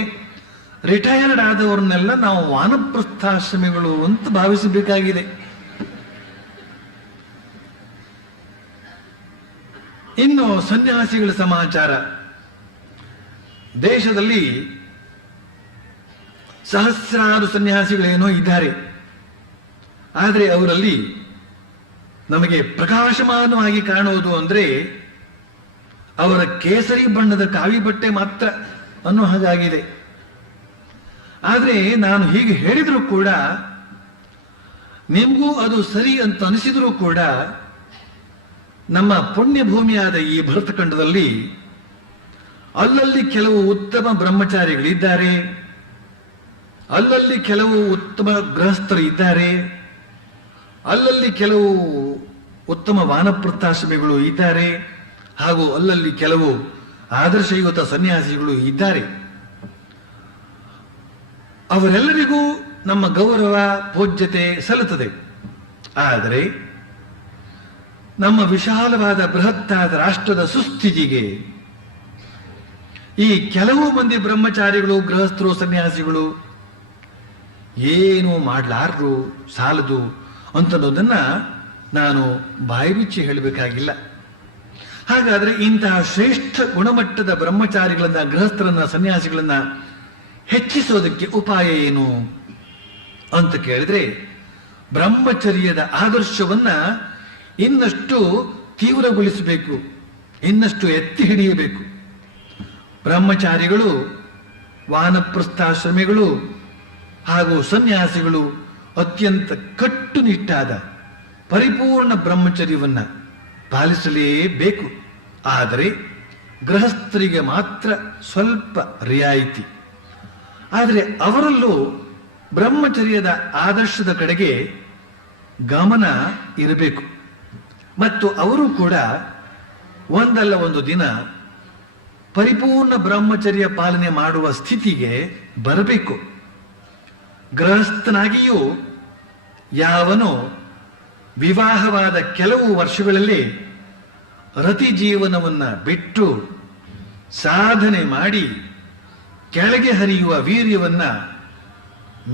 ರಿಟೈರ್ಡ್ ಆದವರನ್ನೆಲ್ಲ ನಾವು ವಾನಪ್ರಸ್ಥಾಶ್ರಮಿಗಳು ಅಂತ ಭಾವಿಸಬೇಕಾಗಿದೆ. ಇನ್ನು ಸನ್ಯಾಸಿಗಳ ಸಮಾಚಾರ. ದೇಶದಲ್ಲಿ ಸಹಸ್ರಾರು ಸನ್ಯಾಸಿಗಳೇನೋ ಇದ್ದಾರೆ. ಆದರೆ ಅವರಲ್ಲಿ ನಮಗೆ ಪ್ರಕಾಶಮಾನವಾಗಿ ಕಾಣುವುದು ಅಂದ್ರೆ ಅವರ ಕೇಸರಿ ಬಣ್ಣದ ಕಾವಿ ಬಟ್ಟೆ ಮಾತ್ರ ಅನ್ನೋ ಹಾಗಾಗಿದೆ. ಆದರೆ ನಾನು ಹೀಗೆ ಹೇಳಿದರೂ ಕೂಡ, ನಿಮಗೂ ಅದು ಸರಿ ಅಂತ ಅನಿಸಿದರೂ ಕೂಡ, ನಮ್ಮ ಪುಣ್ಯ ಭೂಮಿಯಾದ ಈ ಭರತಖಂಡದಲ್ಲಿ ಅಲ್ಲಲ್ಲಿ ಕೆಲವು ಉತ್ತಮ ಬ್ರಹ್ಮಚಾರಿಗಳಿದ್ದಾರೆ, ಅಲ್ಲಲ್ಲಿ ಕೆಲವು ಉತ್ತಮ ಗೃಹಸ್ಥರು ಇದ್ದಾರೆ, ಅಲ್ಲಲ್ಲಿ ಕೆಲವು ಉತ್ತಮ ವಾನಪ್ರಸ್ಥಾಶ್ರಮಿಗಳು ಇದ್ದಾರೆ, ಹಾಗೂ ಅಲ್ಲಲ್ಲಿ ಕೆಲವು ಆದರ್ಶಯುತ ಸನ್ಯಾಸಿಗಳು ಇದ್ದಾರೆ. ಅವರೆಲ್ಲರಿಗೂ ನಮ್ಮ ಗೌರವ ಪೂಜ್ಯತೆ ಸಲ್ಲುತ್ತದೆ. ಆದರೆ ನಮ್ಮ ವಿಶಾಲವಾದ ಬೃಹತ್ತಾದ ರಾಷ್ಟ್ರದ ಸುಸ್ಥಿತಿಗೆ ಈ ಕೆಲವು ಮಂದಿ ಬ್ರಹ್ಮಚಾರಿಗಳು, ಗೃಹಸ್ಥರು, ಸನ್ಯಾಸಿಗಳು ಏನು ಮಾಡಲಾರರು, ಸಾಲದು ಅಂತನ್ನೋದನ್ನ ನಾನು ಬಾಯಿ ಬಿಚ್ಚಿ ಹೇಳಬೇಕಾಗಿಲ್ಲ. ಹಾಗಾದ್ರೆ ಇಂತಹ ಶ್ರೇಷ್ಠ ಗುಣಮಟ್ಟದ ಬ್ರಹ್ಮಚಾರಿಗಳನ್ನ, ಗೃಹಸ್ಥರನ್ನ, ಸನ್ಯಾಸಿಗಳನ್ನ ಹೆಚ್ಚಿಸೋದಕ್ಕೆ ಉಪಾಯ ಏನು ಅಂತ ಕೇಳಿದ್ರೆ, ಬ್ರಹ್ಮಚರ್ಯದ ಆದರ್ಶವನ್ನ ಇನ್ನಷ್ಟು ತೀವ್ರಗೊಳಿಸಬೇಕು, ಇನ್ನಷ್ಟು ಎತ್ತಿ ಹಿಡಿಯಬೇಕು. ಬ್ರಹ್ಮಚಾರಿಗಳು, ವಾನಪ್ರಸ್ಥಾಶ್ರಮಿಗಳು ಹಾಗೂ ಸನ್ಯಾಸಿಗಳು ಅತ್ಯಂತ ಕಟ್ಟುನಿಟ್ಟಾದ ಪರಿಪೂರ್ಣ ಬ್ರಹ್ಮಚರ್ಯವನ್ನ ಪಾಲಿಸಲೇಬೇಕು. ಆದರೆ ಗೃಹಸ್ಥರಿಗೆ ಮಾತ್ರ ಸ್ವಲ್ಪ ರಿಯಾಯಿತಿ. ಆದರೆ ಅವರಲ್ಲೂ ಬ್ರಹ್ಮಚರ್ಯದ ಆದರ್ಶದ ಕಡೆಗೆ ಗಮನ ಇರಬೇಕು. ಮತ್ತು ಅವರು ಕೂಡ ಒಂದಲ್ಲ ಒಂದು ದಿನ ಪರಿಪೂರ್ಣ ಬ್ರಹ್ಮಚರ್ಯ ಪಾಲನೆ ಮಾಡುವ ಸ್ಥಿತಿಗೆ ಬರಬೇಕು. ಗೃಹಸ್ಥನಾಗಿಯೂ ಯಾವನು ವಿವಾಹವಾದ ಕೆಲವು ವರ್ಷಗಳಲ್ಲಿ ರತಿ ಜೀವನವನ್ನ ಬಿಟ್ಟು ಸಾಧನೆ ಮಾಡಿ ಕೆಳಗೆ ಹರಿಯುವ ವೀರ್ಯವನ್ನ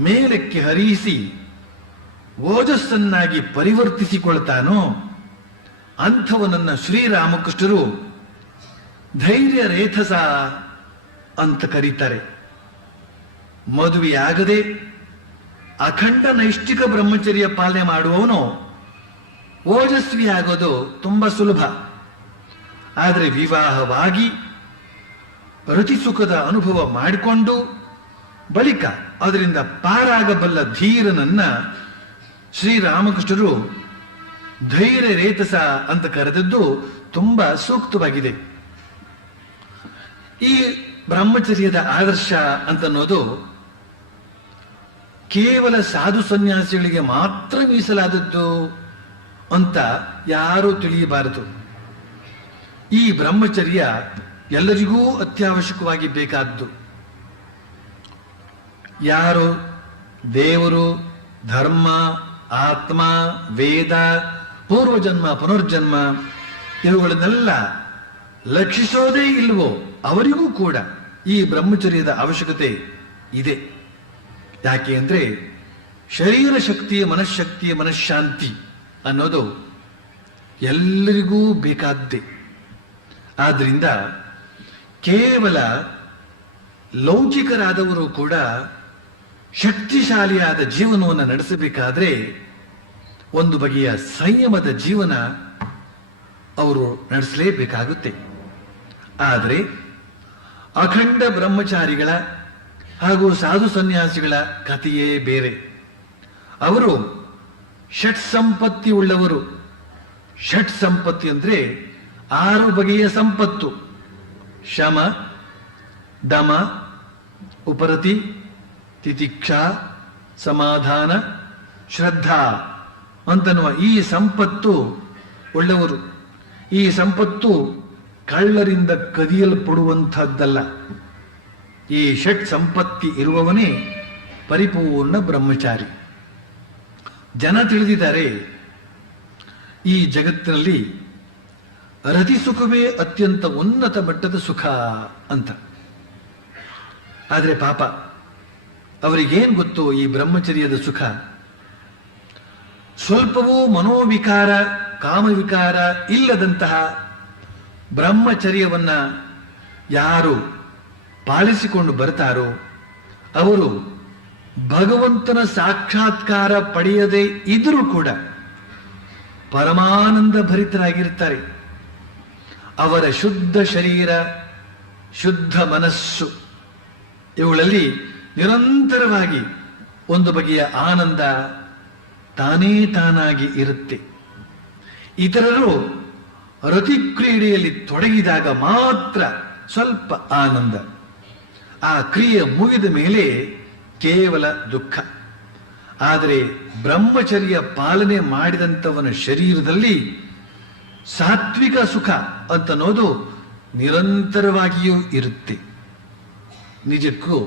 ಮೇಲಕ್ಕೆ ಹರಿಯಿಸಿ ಓಜಸ್ಸನ್ನಾಗಿ ಪರಿವರ್ತಿಸಿಕೊಳ್ತಾನೋ ಅಂಥವನನ್ನ ಶ್ರೀರಾಮಕೃಷ್ಣರು ಧೈರ್ಯ ರೇಥಸ ಅಂತ ಕರೀತಾರೆ. ಮದುವೆಯಾಗದೆ ಅಖಂಡ ನೈಷ್ಠಿಕ ಬ್ರಹ್ಮಚರ್ಯ ಪಾಲನೆ ಮಾಡುವವನು ಓಜಸ್ವಿ ಆಗೋದು ತುಂಬಾ ಸುಲಭ. ಆದರೆ ವಿವಾಹವಾಗಿ ರತಿಸುಖದ ಅನುಭವ ಮಾಡಿಕೊಂಡು ಬಳಿಕ ಅದರಿಂದ ಪಾರಾಗಬಲ್ಲ ಧೀರನನ್ನ ಶ್ರೀರಾಮಕೃಷ್ಣರು ಧೈರ್ಯ ರೇತಸ ಅಂತ ಕರೆದದ್ದು ತುಂಬಾ ಸೂಕ್ತವಾಗಿದೆ. ಈ ಬ್ರಹ್ಮಚರ್ಯದ ಆದರ್ಶ ಅಂತನ್ನೋದು ಕೇವಲ ಸಾಧು ಸನ್ಯಾಸಿಗಳಿಗೆ ಮಾತ್ರ ಮೀಸಲಾದದ್ದು ಅಂತ ಯಾರೂ ತಿಳಿಯಬಾರದು. ಈ ಬ್ರಹ್ಮಚರ್ಯ ಎಲ್ಲರಿಗೂ ಅತ್ಯವಶ್ಯಕವಾಗಿ ಬೇಕಾದ್ದು. ಯಾರು ದೇವರು, ಧರ್ಮ, ಆತ್ಮ, ವೇದ, ಪೂರ್ವಜನ್ಮ, ಪುನರ್ಜನ್ಮ ಇವುಗಳನ್ನೆಲ್ಲ ಲಕ್ಷಿಸೋದೇ ಇಲ್ವೋ ಅವರಿಗೂ ಕೂಡ ಈ ಬ್ರಹ್ಮಚರ್ಯದ ಅವಶ್ಯಕತೆ ಇದೆ. ಯಾಕೆ ಅಂದ್ರೆ ಶರೀರ ಶಕ್ತಿಯ ಮನಃಶಾಂತಿ ಅನ್ನೋದು ಎಲ್ಲರಿಗೂ ಬೇಕಾದ್ದೇ. ಆದ್ರಿಂದ ಕೇವಲ ಲೌಕಿಕರಾದವರು ಕೂಡ ಶಕ್ತಿಶಾಲಿಯಾದ ಜೀವನವನ್ನು ನಡೆಸಬೇಕಾದ್ರೆ ಒಂದು ಬಗೆಯ ಸಂಯಮದ ಜೀವನ ಅವರು ನಡೆಸಲೇಬೇಕಾಗುತ್ತೆ. ಆದರೆ ಅಖಂಡ ಬ್ರಹ್ಮಚಾರಿಗಳ ಹಾಗೂ ಸಾಧು ಸನ್ಯಾಸಿಗಳ ಕಥೆಯೇ ಬೇರೆ. ಅವರು ಷಟ್ ಸಂಪತ್ತಿ ಉಳ್ಳವರು. ಷಟ್ ಸಂಪತ್ತಿ ಅಂದ್ರೆ 6 ಬಗೆಯ ಸಂಪತ್ತು: ಶಮ, ದಮ, ಉಪರತಿ, ತಿತಿಕ್ಷಾ, ಸಮಾಧಾನ, ಶ್ರದ್ಧಾ ಅಂತನ್ನುವ ಈ ಸಂಪತ್ತು ಉಳ್ಳವರು. ಈ ಸಂಪತ್ತು ಕಳ್ಳರಿಂದ ಕದಿಯಲ್ಪಡುವಂಥದ್ದಲ್ಲ. ಈ ಷಟ್ ಸಂಪತ್ತಿ ಇರುವವನೇ ಪರಿಪೂರ್ಣ ಬ್ರಹ್ಮಚಾರಿ. ಜನ ತಿಳಿದಿದ್ದಾರೆ ಈ ಜಗತ್ತಿನಲ್ಲಿ ರತಿ ಸುಖವೇ ಅತ್ಯಂತ ಉನ್ನತ ಮಟ್ಟದ ಸುಖ ಅಂತ. ಆದರೆ ಪಾಪ ಅವರಿಗೇನ್ ಗೊತ್ತು ಈ ಬ್ರಹ್ಮಚರ್ಯದ ಸುಖ? ಸ್ವಲ್ಪವೂ ಮನೋವಿಕಾರ, ಕಾಮವಿಕಾರ ಇಲ್ಲದಂತಹ ಬ್ರಹ್ಮಚರ್ಯವನ್ನ ಯಾರು ಪಾಲಿಸಿಕೊಂಡು ಬರ್ತಾರೋ ಅವರು ಭಗವಂತನ ಸಾಕ್ಷಾತ್ಕಾರ ಪಡೆಯದೇ ಇದ್ರೂ ಕೂಡ ಪರಮಾನಂದ ಭರಿತರಾಗಿರ್ತಾರೆ. ಅವರ ಶುದ್ಧ ಶರೀರ, ಶುದ್ಧ ಮನಸ್ಸು ಇವುಗಳಲ್ಲಿ ನಿರಂತರವಾಗಿ ಒಂದು ಬಗೆಯ ಆನಂದ ತಾನೇ ತಾನಾಗಿ ಇರುತ್ತೆ. ಇತರರು ರತಿಕ್ರೀಡೆಯಲ್ಲಿ ತೊಡಗಿದಾಗ ಮಾತ್ರ ಸ್ವಲ್ಪ ಆನಂದ. ಆ ಕ್ರಿಯೆ ಮುಗಿದ ಮೇಲೆ ಕೇವಲ ದುಃಖ. ಆದರೆ ಬ್ರಹ್ಮಚರ್ಯ ಪಾಲನೆ ಮಾಡಿದಂಥವನ ಶರೀರದಲ್ಲಿ ಸಾತ್ವಿಕ ಸುಖ ಅಂತನ್ನೋದು ನಿರಂತರವಾಗಿಯೂ ಇರುತ್ತೆ. ನಿಜಕ್ಕೂ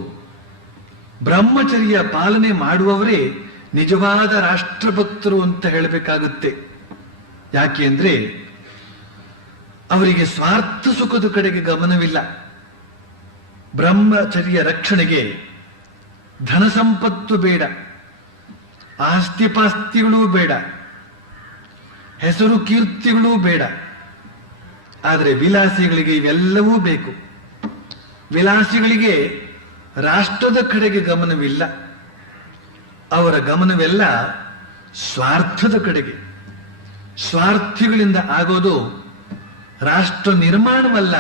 ಬ್ರಹ್ಮಚರ್ಯ ಪಾಲನೆ ಮಾಡುವವರೇ ನಿಜವಾದ ರಾಷ್ಟ್ರಭಕ್ತರು ಅಂತ ಹೇಳಬೇಕಾಗುತ್ತೆ. ಯಾಕೆ ಅಂದ್ರೆ ಅವರಿಗೆ ಸ್ವಾರ್ಥ ಸುಖದ ಕಡೆಗೆ ಗಮನವಿಲ್ಲ. ಬ್ರಹ್ಮಚರ್ಯ ರಕ್ಷಣೆಗೆ ಧನ ಸಂಪತ್ತು ಬೇಡ, ಆಸ್ತಿಪಾಸ್ತಿಗಳೂ ಬೇಡ, ಹೆಸರು ಕೀರ್ತಿಗಳೂ ಬೇಡ. ಆದರೆ ವಿಲಾಸಿಗಳಿಗೆ ಇವೆಲ್ಲವೂ ಬೇಕು. ವಿಲಾಸಿಗಳಿಗೆ ರಾಷ್ಟ್ರದ ಕಡೆಗೆ ಗಮನವಿಲ್ಲ. ಅವರ ಗಮನವೆಲ್ಲ ಸ್ವಾರ್ಥದ ಕಡೆಗೆ. ಸ್ವಾರ್ಥಿಗಳಿಂದ ಆಗೋದು ರಾಷ್ಟ್ರ ನಿರ್ಮಾಣವಲ್ಲ,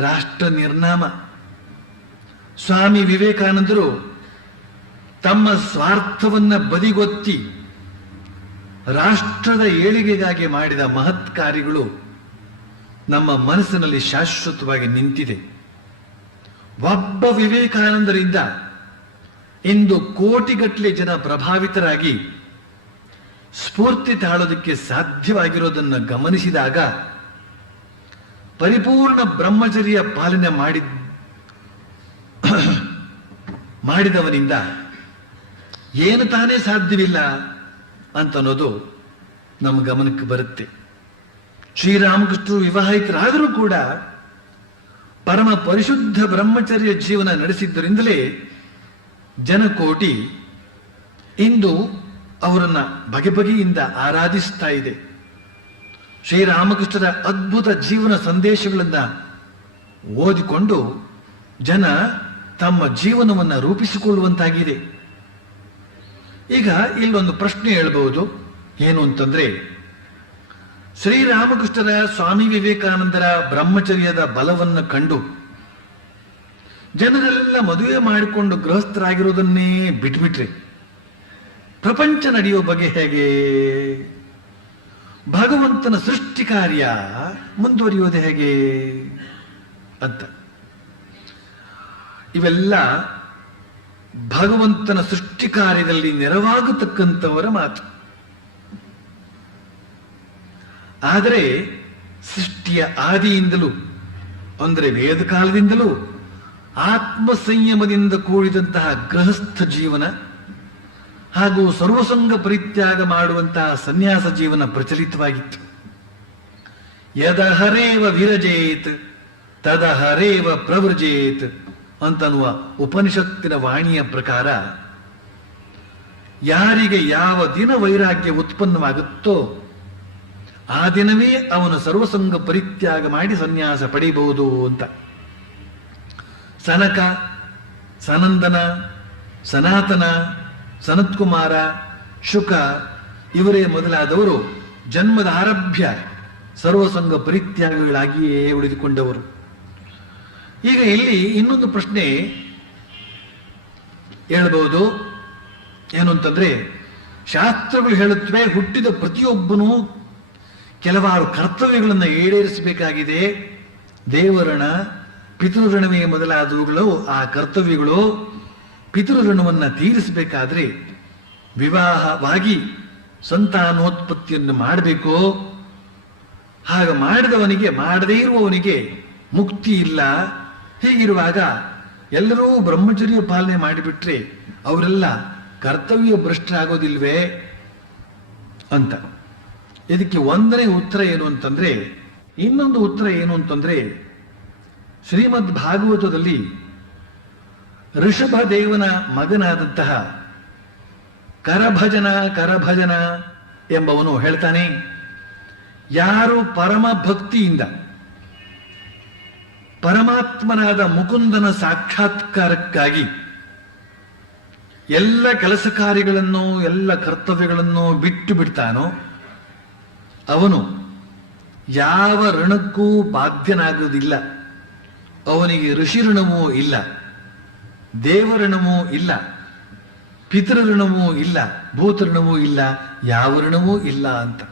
ರಾಷ್ಟ್ರ ನಿರ್ನಾಮ. ಸ್ವಾಮಿ ವಿವೇಕಾನಂದರು ತಮ್ಮ ಸ್ವಾರ್ಥವನ್ನ ಬದಿಗೊತ್ತಿ ರಾಷ್ಟ್ರದ ಏಳಿಗೆಗಾಗಿ ಮಾಡಿದ ಮಹತ್ ಕಾರ್ಯಗಳು ನಮ್ಮ ಮನಸ್ಸಿನಲ್ಲಿ ಶಾಶ್ವತವಾಗಿ ನಿಂತಿದೆ. ಒಬ್ಬ ವಿವೇಕಾನಂದರಿಂದ ಇಂದು ಕೋಟಿಗಟ್ಟಲೆ ಜನ ಪ್ರಭಾವಿತರಾಗಿ ಸ್ಫೂರ್ತಿ ತಾಳೋದಕ್ಕೆ ಸಾಧ್ಯವಾಗಿರೋದನ್ನು ಗಮನಿಸಿದಾಗ ಪರಿಪೂರ್ಣ ಬ್ರಹ್ಮಚರ್ಯ ಪಾಲನೆ ಮಾಡಿದವನಿಂದ ಏನು ತಾನೇ ಸಾಧ್ಯವಿಲ್ಲ ಅಂತನ್ನೋದು ನಮ್ಮ ಗಮನಕ್ಕೆ ಬರುತ್ತೆ. ಶ್ರೀರಾಮಕೃಷ್ಣರು ವಿವಾಹಿತರಾದರೂ ಕೂಡ ಪರಮ ಪರಿಶುದ್ಧ ಬ್ರಹ್ಮಚರ್ಯ ಜೀವನ ನಡೆಸಿದ್ದರಿಂದಲೇ ಜನಕೋಟಿ ಇಂದು ಅವರನ್ನ ಬಗೆಬಗೆಯಿಂದ ಆರಾಧಿಸ್ತಾ ಇದೆ. ಶ್ರೀರಾಮಕೃಷ್ಣರ ಅದ್ಭುತ ಜೀವನ ಸಂದೇಶಗಳನ್ನ ಓದಿಕೊಂಡು ಜನ ತಮ್ಮ ಜೀವನವನ್ನು ರೂಪಿಸಿಕೊಳ್ಳುವಂತಾಗಿದೆ. ಈಗ ಇಲ್ಲೊಂದು ಪ್ರಶ್ನೆ ಹೇಳ್ಬಹುದು. ಏನು ಅಂತಂದ್ರೆ, ಶ್ರೀರಾಮಕೃಷ್ಣರ, ಸ್ವಾಮಿ ವಿವೇಕಾನಂದರ ಬ್ರಹ್ಮಚರ್ಯದ ಬಲವನ್ನು ಕಂಡು ಜನರೆಲ್ಲ ಮದುವೆ ಮಾಡಿಕೊಂಡು ಗೃಹಸ್ಥರಾಗಿರೋದನ್ನೇ ಬಿಟ್ಬಿಟ್ರೆ ಪ್ರಪಂಚ ನಡೆಯೋ ಬಗೆ ಹೇಗೆ? ಭಗವಂತನ ಸೃಷ್ಟಿ ಕಾರ್ಯ ಮುಂದುವರಿಯೋದು ಹೇಗೆ ಅಂತ. ಇವೆಲ್ಲ ಭಗವಂತನ ಸೃಷ್ಟಿ ಕಾರ್ಯದಲ್ಲಿ ನೆರವಾಗತಕ್ಕಂಥವರ ಮಾತು. ಆದರೆ ಸೃಷ್ಟಿಯ ಆದಿಯಿಂದಲೂ ಅಂದರೆ ವೇದ ಕಾಲದಿಂದಲೂ ಆತ್ಮ ಸಂಯಮದಿಂದ ಕೂಡಿದಂತಹ ಗೃಹಸ್ಥ ಜೀವನ ಹಾಗೂ ಸರ್ವಸಂಗ ಪರಿತ್ಯಾಗ ಮಾಡುವಂತಹ ಸನ್ಯಾಸ ಜೀವನ ಪ್ರಚಲಿತವಾಗಿತ್ತು. ಯದ ಹರೇವ ವಿರಜೇತ್ ತದ ಹರೇವ ಪ್ರವೃಜೇತ್ ಅಂತನ್ನುವ ಉಪನಿಷತ್ತಿನ ವಾಣಿಯ ಪ್ರಕಾರ ಯಾರಿಗೆ ಯಾವ ದಿನ ವೈರಾಗ್ಯ ಉತ್ಪನ್ನವಾಗುತ್ತೋ ಆ ದಿನವೇ ಅವನು ಸರ್ವಸಂಗ ಪರಿತ್ಯಾಗ ಮಾಡಿ ಸನ್ಯಾಸ ಪಡೆಯಬಹುದು ಅಂತ. ಸನಕ, ಸನಂದನ, ಸನಾತನ, ಸನತ್ಕುಮಾರ, ಶುಕ ಇವರೇ ಮೊದಲಾದವರು ಜನ್ಮದ ಆರಭ್ಯ ಸರ್ವಸಂಗ ಪರಿತ್ಯಾಗಗಳಾಗಿಯೇ ಉಳಿದುಕೊಂಡವರು. ಈಗ ಇಲ್ಲಿ ಇನ್ನೊಂದು ಪ್ರಶ್ನೆ ಹೇಳಬಹುದು. ಏನು ಅಂತಂದ್ರೆ, ಶಾಸ್ತ್ರಗಳು ಹೇಳುತ್ತವೆ ಹುಟ್ಟಿದ ಪ್ರತಿಯೊಬ್ಬನೂ ಕೆಲವಾರು ಕರ್ತವ್ಯಗಳನ್ನು ಈಡೇರಿಸಬೇಕಾಗಿದೆ. ದೇವರಣ, ಪಿತೃಋಣವೇ ಮೊದಲಾದವುಗಳು ಆ ಕರ್ತವ್ಯಗಳು. ಪಿತೃಋಣವನ್ನು ತೀರಿಸಬೇಕಾದ್ರೆ ವಿವಾಹವಾಗಿ ಸಂತಾನೋತ್ಪತ್ತಿಯನ್ನು ಮಾಡಬೇಕು. ಹಾಗೆ ಮಾಡಿದವನಿಗೆ, ಮಾಡದೇ ಇರುವವನಿಗೆ ಮುಕ್ತಿ ಇಲ್ಲ. ಹೀಗಿರುವಾಗ ಎಲ್ಲರೂ ಬ್ರಹ್ಮಚರ್ಯ ಪಾಲನೆ ಮಾಡಿಬಿಟ್ರೆ ಅವರೆಲ್ಲ ಕರ್ತವ್ಯ ಭ್ರಷ್ಟರಾಗೋದಿಲ್ವೇ ಅಂತ. ಇದಕ್ಕೆ ಒಂದನೇ ಉತ್ತರ ಏನು ಅಂತಂದ್ರೆ, ಇನ್ನೊಂದು ಉತ್ತರ ಏನು ಅಂತಂದ್ರೆ, ಶ್ರೀಮದ್ ಭಾಗವತದಲ್ಲಿ ಋಷಭದೇವನ ಮಗನಾದಂತಹ ಕರಭಜನ ಎಂಬವನು ಹೇಳ್ತಾನೆ, ಯಾರು ಪರಮ ಭಕ್ತಿಯಿಂದ ಪರಮಾತ್ಮನಾದ ಮುಕುಂದನ ಸಾಕ್ಷಾತ್ಕಾರಕ್ಕಾಗಿ ಎಲ್ಲ ಕೆಲಸ ಕಾರ್ಯಗಳನ್ನು, ಎಲ್ಲ ಕರ್ತವ್ಯಗಳನ್ನು ಬಿಟ್ಟು ಬಿಡ್ತಾನೋ ಅವನು ಯಾವ ಋಣಕ್ಕೂ ಬಾಧ್ಯನಾಗುವುದಿಲ್ಲ. ಅವನಿಗೆ ಋಷಿ ಋಣವೂ ಇಲ್ಲ, ದೇವಋಣವೂ ಇಲ್ಲ, ಪಿತೃಋಣವೂ ಇಲ್ಲ, ಭೂತಋಣವೂ ಇಲ್ಲ, ಯಾವ ಋಣವೂ ಇಲ್ಲ ಅಂತ.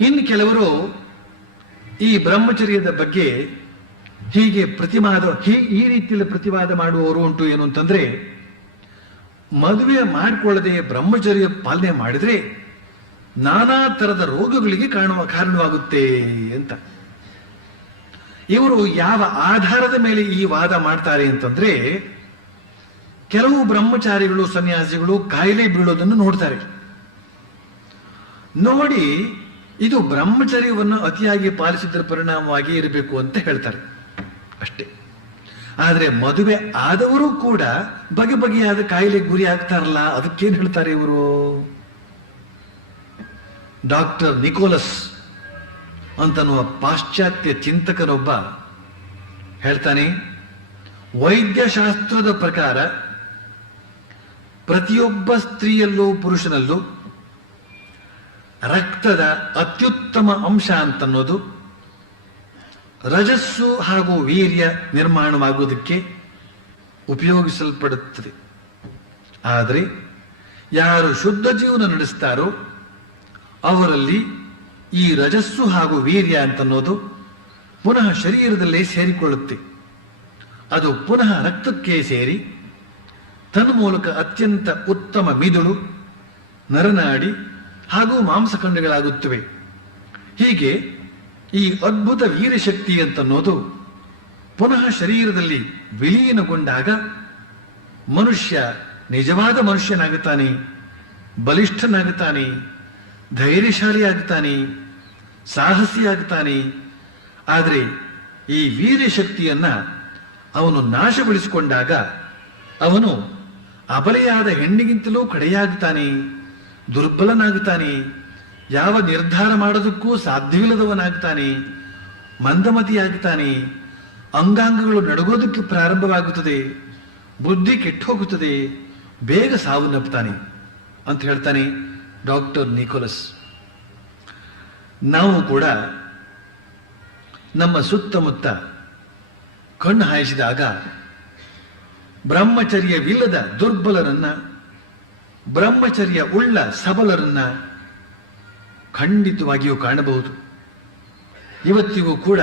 ಇನ್ನು ಕೆಲವರು ಈ ಬ್ರಹ್ಮಚರ್ಯದ ಬಗ್ಗೆ ಹೀಗೆ ಈ ರೀತಿಯಲ್ಲಿ ಪ್ರತಿವಾದ ಮಾಡುವವರು ಉಂಟು. ಏನು ಅಂತಂದ್ರೆ, ಮದುವೆ ಮಾಡಿಕೊಳ್ಳದೆ ಬ್ರಹ್ಮಚರ್ಯ ಪಾಲನೆ ಮಾಡಿದ್ರೆ ನಾನಾ ತರದ ರೋಗಗಳಿಗೆ ಕಾರಣವಾಗುತ್ತೆ ಅಂತ. ಇವರು ಯಾವ ಆಧಾರದ ಮೇಲೆ ಈ ವಾದ ಮಾಡ್ತಾರೆ ಅಂತಂದ್ರೆ, ಕೆಲವು ಬ್ರಹ್ಮಚಾರಿಗಳು, ಸನ್ಯಾಸಿಗಳು ಕಾಯಿಲೆ ಬೀಳೋದನ್ನು ನೋಡ್ತಾರೆ. ನೋಡಿ ಇದು ಬ್ರಹ್ಮಚರ್ಯವನ್ನು ಅತಿಯಾಗಿ ಪಾಲಿಸಿದ್ರ ಪರಿಣಾಮವಾಗಿ ಇರಬೇಕು ಅಂತ ಹೇಳ್ತಾರೆ ಅಷ್ಟೇ. ಆದ್ರೆ ಮದುವೆ ಆದವರು ಕೂಡ ಬಗೆ ಬಗೆಯಾದ ಕಾಯಿಲೆಗೆ ಗುರಿ ಆಗ್ತಾರಲ್ಲ, ಅದಕ್ಕೇನು ಹೇಳ್ತಾರೆ ಇವರು? ಡಾಕ್ಟರ್ ನಿಕೋಲಸ್ ಅಂತನ್ನುವ ಪಾಶ್ಚಾತ್ಯ ಚಿಂತಕನೊಬ್ಬ ಹೇಳ್ತಾನೆ, ವೈದ್ಯಶಾಸ್ತ್ರದ ಪ್ರಕಾರ ಪ್ರತಿಯೊಬ್ಬ ಸ್ತ್ರೀಯಲ್ಲೂ ಪುರುಷನಲ್ಲೂ ರಕ್ತದ ಅತ್ಯುತ್ತಮ ಅಂಶ ಅಂತನ್ನೋದು ರಜಸ್ಸು ಹಾಗೂ ವೀರ್ಯ ನಿರ್ಮಾಣವಾಗುವುದಕ್ಕೆ ಉಪಯೋಗಿಸಲ್ಪಡುತ್ತದೆ. ಆದರೆ ಯಾರು ಶುದ್ಧ ಜೀವನ ನಡೆಸ್ತಾರೋ ಅವರಲ್ಲಿ ಈ ರಜಸ್ಸು ಹಾಗೂ ವೀರ್ಯ ಅಂತನ್ನೋದು ಪುನಃ ಶರೀರದಲ್ಲೇ ಸೇರಿಕೊಳ್ಳುತ್ತೆ. ಅದು ಪುನಃ ರಕ್ತಕ್ಕೆ ಸೇರಿ ತನ್ಮೂಲಕ ಅತ್ಯಂತ ಉತ್ತಮ ಮಿದುಳು, ನರನಾಡಿ ಹಾಗೂ ಮಾಂಸಖಂಡಗಳಾಗುತ್ತವೆ. ಹೀಗೆ ಈ ಅದ್ಭುತ ವೀರಶಕ್ತಿ ಅಂತನ್ನೋದು ಪುನಃ ಶರೀರದಲ್ಲಿ ವಿಲೀನಗೊಂಡಾಗ ಮನುಷ್ಯ ನಿಜವಾದ ಮನುಷ್ಯನಾಗುತ್ತಾನೆ, ಬಲಿಷ್ಠನಾಗುತ್ತಾನೆ, ಧೈರ್ಯಶಾಲಿಯಾಗುತ್ತಾನೆ, ಸಾಹಸಿಯಾಗುತ್ತಾನೆ. ಆದರೆ ಈ ವೀರ್ಯಶಕ್ತಿಯನ್ನ ಅವನು ನಾಶಗೊಳಿಸಿಕೊಂಡಾಗ ಅವನು ಅಬಲೆಯಾದ ಹೆಣ್ಣಿಗಿಂತಲೂ ಕಡೆಯಾಗುತ್ತಾನೆ, ದುರ್ಬಲನಾಗುತ್ತಾನೆ, ಯಾವ ನಿರ್ಧಾರ ಮಾಡೋದಕ್ಕೂ ಸಾಧ್ಯವಿಲ್ಲದವನಾಗ್ತಾನೆ, ಮಂದಮತಿಯಾಗುತ್ತಾನೆ, ಅಂಗಾಂಗಗಳು ನಡುಗೋದಕ್ಕೆ ಪ್ರಾರಂಭವಾಗುತ್ತದೆ, ಬುದ್ಧಿ ಕೆಟ್ಟು ಹೋಗುತ್ತದೆ, ಬೇಗ ಸಾವನ್ನಪ್ಪುತ್ತಾನೆ ಅಂತ ಹೇಳ್ತಾನೆ ಡಾಕ್ಟರ್ ನಿಕೋಲಸ್. ನಾವು ಕೂಡ ನಮ್ಮ ಸುತ್ತಮುತ್ತ ಕಣ್ಣು ಹಾಯಿಸಿದಾಗ ಬ್ರಹ್ಮಚರ್ಯವಿಲ್ಲದ ದುರ್ಬಲರನ್ನ, ಬ್ರಹ್ಮಚರ್ಯ ಉಳ್ಳ ಸಬಲರನ್ನ ಖಂಡಿತವಾಗಿಯೂ ಕಾಣಬಹುದು. ಇವತ್ತಿಗೂ ಕೂಡ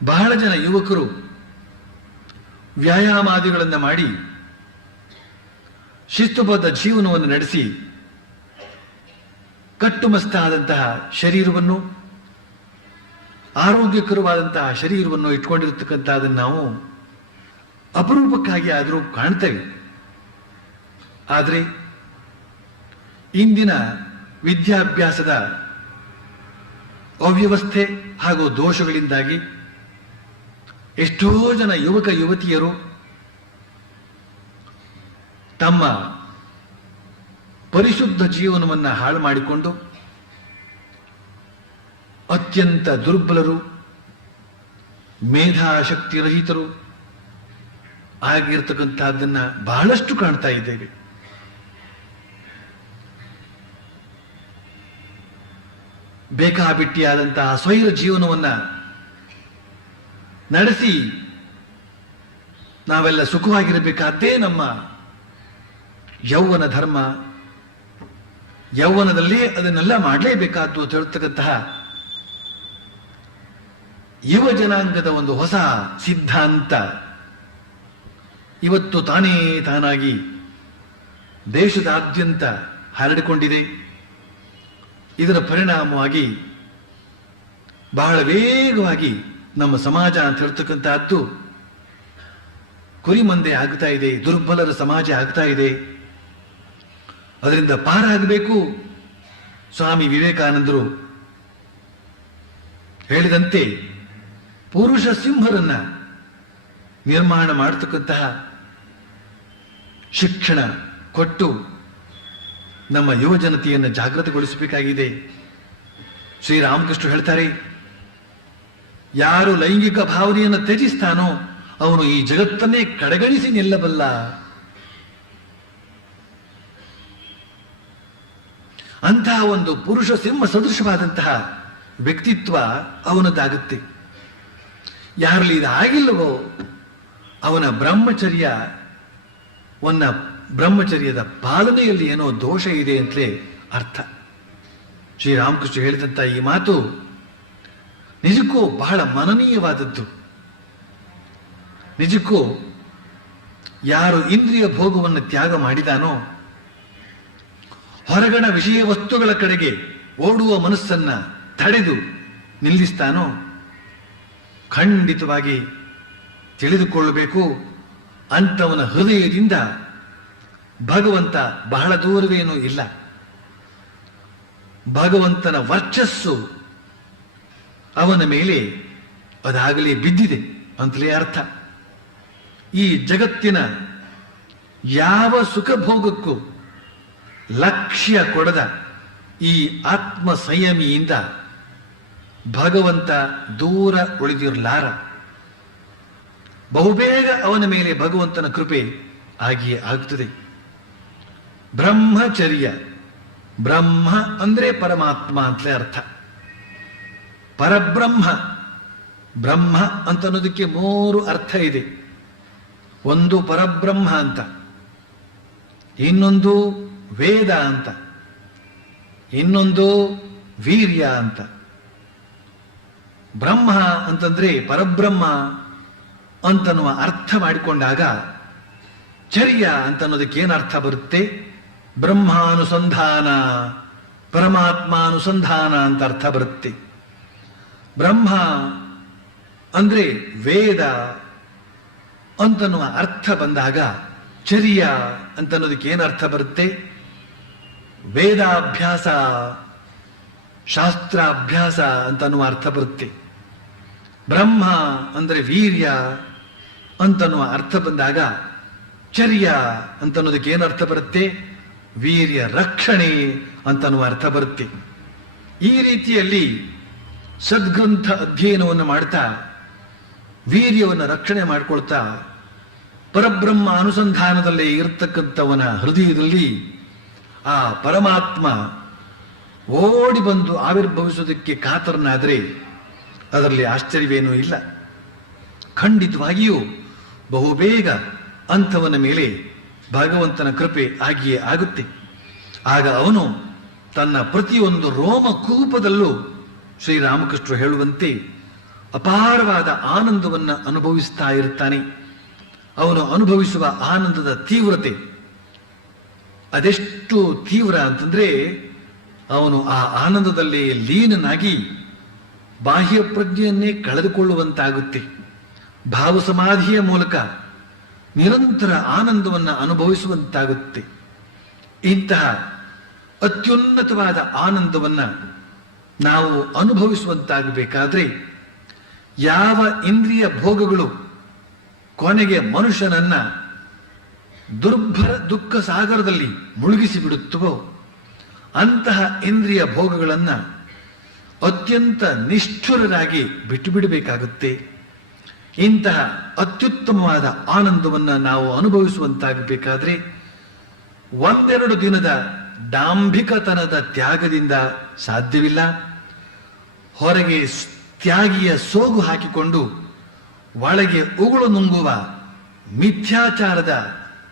ಬಹಳ ಜನ ಯುವಕರು ವ್ಯಾಯಾಮಾದಿಗಳನ್ನು ಮಾಡಿ ಶಿಸ್ತುಬದ್ಧ ಜೀವನವನ್ನು ನಡೆಸಿ ಕಟ್ಟುಮಸ್ತಾದಂತಹ ಶರೀರವನ್ನು, ಆರೋಗ್ಯಕರವಾದಂತಹ ಶರೀರವನ್ನು ಇಟ್ಕೊಂಡಿರತಕ್ಕಂಥದ್ದನ್ನು ನಾವು ಅಪರೂಪಕ್ಕಾಗಿ ಆದರೂ ಕಾಣ್ತೇವೆ. ಆದರೆ ಇಂದಿನ ವಿದ್ಯಾಭ್ಯಾಸದ ಅವ್ಯವಸ್ಥೆ ಹಾಗೂ ದೋಷಗಳಿಂದಾಗಿ ಎಷ್ಟೋ ಜನ ಯುವಕ ಯುವತಿಯರು ತಮ್ಮ ಪರಿಶುದ್ಧ ಜೀವನವನ್ನು ಹಾಳು ಮಾಡಿಕೊಂಡು ಅತ್ಯಂತ ದುರ್ಬಲರು, ಮೇಧಾಶಕ್ತಿರಹಿತರು ಆಗಿರ್ತಕ್ಕಂಥದ್ದನ್ನ ಬಹಳಷ್ಟು ಕಾಣ್ತಾ ಇದ್ದೇವೆ. ಬೇಕಾಬಿಟ್ಟಿಯಾದಂತಹ ಸ್ವೈರ ಜೀವನವನ್ನ ನಡೆಸಿ ನಾವೆಲ್ಲ ಸುಖವಾಗಿರಬೇಕಾದ್ದೇ ನಮ್ಮ ಯೌವನ ಧರ್ಮ, ಯೌವನದಲ್ಲೇ ಅದನ್ನೆಲ್ಲ ಮಾಡಲೇಬೇಕಾದ್ದು ಅಂತ ಹೇಳ್ತಕ್ಕಂತಹ ಯುವ ಜನಾಂಗದ ಒಂದು ಹೊಸ ಸಿದ್ಧಾಂತ ಇವತ್ತು ತಾನೇ ತಾನಾಗಿ ದೇಶದಾದ್ಯಂತ ಹರಡಿಕೊಂಡಿದೆ. ಇದರ ಪರಿಣಾಮವಾಗಿ ಬಹಳ ವೇಗವಾಗಿ ನಮ್ಮ ಸಮಾಜ ಅಂತ ಹೇಳ್ತಕ್ಕಂಥದ್ದು ಕುರಿಮಂದೆ ಆಗ್ತಾ ಇದೆ, ದುರ್ಬಲರ ಸಮಾಜ ಆಗ್ತಾ ಇದೆ. ಅದರಿಂದ ಪಾರಾಗಬೇಕು. ಸ್ವಾಮಿ ವಿವೇಕಾನಂದರು ಹೇಳಿದಂತೆ ಪುರುಷ ಸಿಂಹರನ್ನ ನಿರ್ಮಾಣ ಮಾಡತಕ್ಕಂತಹ ಶಿಕ್ಷಣ ಕೊಟ್ಟು ನಮ್ಮ ಯುವ ಜನತೆಯನ್ನು ಜಾಗೃತಗೊಳಿಸಬೇಕಾಗಿದೆ. ಶ್ರೀರಾಮಕೃಷ್ಣ ಹೇಳ್ತಾರೆ, ಯಾರು ಲೈಂಗಿಕ ಭಾವನೆಯನ್ನು ತ್ಯಜಿಸ್ತಾನೋ ಅವನು ಈ ಜಗತ್ತನ್ನೇ ಕಡೆಗಣಿಸಿ ನಿಲ್ಲಬಲ್ಲ. ಅಂತಹ ಒಂದು ಪುರುಷ ಸಿಂಹ ಸದೃಶವಾದಂತಹ ವ್ಯಕ್ತಿತ್ವ ಅವನದ್ದಾಗುತ್ತೆ. ಯಾರಲ್ಲಿ ಇದಾಗಿಲ್ಲವೋ ಅವನ ಬ್ರಹ್ಮಚರ್ಯದ ಪಾಲನೆಯಲ್ಲಿ ಏನೋ ದೋಷ ಇದೆ ಅಂತಲೇ ಅರ್ಥ. ಶ್ರೀರಾಮಕೃಷ್ಣ ಹೇಳಿದಂಥ ಈ ಮಾತು ನಿಜಕ್ಕೂ ಬಹಳ ಮನನೀಯವಾದದ್ದು. ನಿಜಕ್ಕೂ ಯಾರು ಇಂದ್ರಿಯ ಭೋಗವನ್ನು ತ್ಯಾಗ ಮಾಡಿದಾನೋ, ಹೊರಗಣ ವಿಷಯ ವಸ್ತುಗಳ ಕಡೆಗೆ ಓಡುವ ಮನಸ್ಸನ್ನ ತಡೆದು ನಿಲ್ಲಿಸ್ತಾನೋ, ಖಂಡಿತವಾಗಿ ತಿಳಿದುಕೊಳ್ಳಬೇಕು, ಅಂತವನ ಹೃದಯದಿಂದ ಭಗವಂತ ಬಹಳ ದೂರವೇನೂ ಇಲ್ಲ. ಭಗವಂತನ ವರ್ಚಸ್ಸು ಅವನ ಮೇಲೆ ಅದಾಗಲೇ ಬಿದ್ದಿದೆ ಅಂತಲೇ ಅರ್ಥ. ಈ ಜಗತ್ತಿನ ಯಾವ ಸುಖ ಭೋಗಕ್ಕೂ ಲಕ್ಷ್ಯ ಕೊಡದ ಈ ಆತ್ಮ ಸಂಯಮಿಯಿಂದ ಭಗವಂತ ದೂರ ಉಳಿದಿರಲಾರ. ಬಹುಬೇಗ ಅವನ ಮೇಲೆ ಭಗವಂತನ ಕೃಪೆ ಆಗಿಯೇ ಆಗುತ್ತದೆ. ಬ್ರಹ್ಮಚರ್ಯ, ಬ್ರಹ್ಮ ಅಂದ್ರೆ ಪರಮಾತ್ಮ ಅಂತಲೇ ಅರ್ಥ. ಪರಬ್ರಹ್ಮ, ಬ್ರಹ್ಮ ಅಂತ ಅನ್ನೋದಕ್ಕೆ 3 ಅರ್ಥ ಇದೆ. ಒಂದು ಪರಬ್ರಹ್ಮ ಅಂತ, ಇನ್ನೊಂದು ವೇದ ಅಂತ, ಇನ್ನೊಂದು ವೀರ್ಯ ಅಂತ. ಬ್ರಹ್ಮ ಅಂತಂದ್ರೆ ಪರಬ್ರಹ್ಮ ಅಂತನ್ನುವ ಅರ್ಥ ಮಾಡಿಕೊಂಡಾಗ ಚರ್ಯ ಅಂತ ಅನ್ನೋದಕ್ಕೆ ಏನು ಅರ್ಥ ಬರುತ್ತೆ? ಬ್ರಹ್ಮಾನುಸಂಧಾನ, ಪರಮಾತ್ಮಾನುಸಂಧಾನ ಅಂತ ಅರ್ಥ ಬರುತ್ತೆ. ಬ್ರಹ್ಮ ಅಂದ್ರೆ ವೇದ ಅಂತನ್ನುವ ಅರ್ಥ ಬಂದಾಗ ಚರ್ಯ ಅಂತ ಅನ್ನೋದಕ್ಕೆ ಏನು ಅರ್ಥ ಬರುತ್ತೆ? ವೇದಾಭ್ಯಾಸ, ಶಾಸ್ತ್ರಾಭ್ಯಾಸ ಅಂತನ್ನುವ ಅರ್ಥ ಬರುತ್ತೆ. ಬ್ರಹ್ಮ ಅಂದ್ರೆ ವೀರ್ಯ ಅಂತನ್ನುವ ಅರ್ಥ ಬಂದಾಗ ಚರ್ಯ ಅಂತನ್ನೋದಕ್ಕೆ ಏನು ಅರ್ಥ ಬರುತ್ತೆ? ವೀರ್ಯ ರಕ್ಷಣೆ ಅಂತನ್ನುವ ಅರ್ಥ ಬರುತ್ತೆ. ಈ ರೀತಿಯಲ್ಲಿ ಸದ್ಗ್ರಂಥ ಅಧ್ಯಯನವನ್ನು ಮಾಡ್ತಾ ವೀರ್ಯವನ್ನು ರಕ್ಷಣೆ ಮಾಡಿಕೊಳ್ತಾ ಪರಬ್ರಹ್ಮ ಅನುಸಂಧಾನದಲ್ಲೇ ಇರತಕ್ಕಂಥವನ ಹೃದಯದಲ್ಲಿ ಆ ಪರಮಾತ್ಮ ಓಡಿ ಬಂದು ಆವಿರ್ಭವಿಸುವುದಕ್ಕೆ ಕಾತರನಾದರೆ ಅದರಲ್ಲಿ ಆಶ್ಚರ್ಯವೇನೂ ಇಲ್ಲ. ಖಂಡಿತವಾಗಿಯೂ ಬಹುಬೇಗ ಅಂಥವನ ಮೇಲೆ ಭಗವಂತನ ಕೃಪೆ ಆಗಿಯೇ ಆಗುತ್ತೆ. ಆಗ ಅವನು ತನ್ನ ಪ್ರತಿಯೊಂದು ರೋಮ ಕೂಪದಲ್ಲೂ ಶ್ರೀರಾಮಕೃಷ್ಣರು ಹೇಳುವಂತೆ ಅಪಾರವಾದ ಆನಂದವನ್ನು ಅನುಭವಿಸ್ತಾ ಇರ್ತಾನೆ. ಅವನು ಅನುಭವಿಸುವ ಆನಂದದ ತೀವ್ರತೆ ಅದೆಷ್ಟು ತೀವ್ರ ಅಂತಂದ್ರೆ, ಅವನು ಆ ಆನಂದದಲ್ಲಿ ಲೀನನಾಗಿ ಬಾಹ್ಯ ಪ್ರಜ್ಞೆಯನ್ನೇ ಕಳೆದುಕೊಳ್ಳುವಂತಾಗುತ್ತೆ. ಭಾವ ಸಮಾಧಿಯ ಮೂಲಕ ನಿರಂತರ ಆನಂದವನ್ನು ಅನುಭವಿಸುವಂತಾಗುತ್ತೆ. ಇಂತಹ ಅತ್ಯುನ್ನತವಾದ ಆನಂದವನ್ನು ನಾವು ಅನುಭವಿಸುವಂತಾಗಬೇಕಾದ್ರೆ ಯಾವ ಇಂದ್ರಿಯ ಭೋಗಗಳು ಕೊನೆಗೆ ಮನುಷ್ಯನನ್ನ ದುರ್ಭರ ದುಃಖ ಸಾಗರದಲ್ಲಿ ಮುಳುಗಿಸಿ ಬಿಡುತ್ತವೋ ಅಂತಹ ಇಂದ್ರಿಯ ಭೋಗಗಳನ್ನು ಅತ್ಯಂತ ನಿಷ್ಠುರರಾಗಿ ಬಿಟ್ಟು ಬಿಡಬೇಕಾಗುತ್ತೆ. ಇಂತಹ ಅತ್ಯುತ್ತಮವಾದ ಆನಂದವನ್ನು ನಾವು ಅನುಭವಿಸುವಂತಾಗಬೇಕಾದ್ರೆ ಒಂದೆರಡು ದಿನದ ಡಾಂಭಿಕತನದ ತ್ಯಾಗದಿಂದ ಸಾಧ್ಯವಿಲ್ಲ. ಹೊರಗೆ ತ್ಯಾಗಿಯ ಸೋಗು ಹಾಕಿಕೊಂಡು ಒಳಗೆ ಉಗುಳು ನುಂಗುವ ಮಿಥ್ಯಾಚಾರದ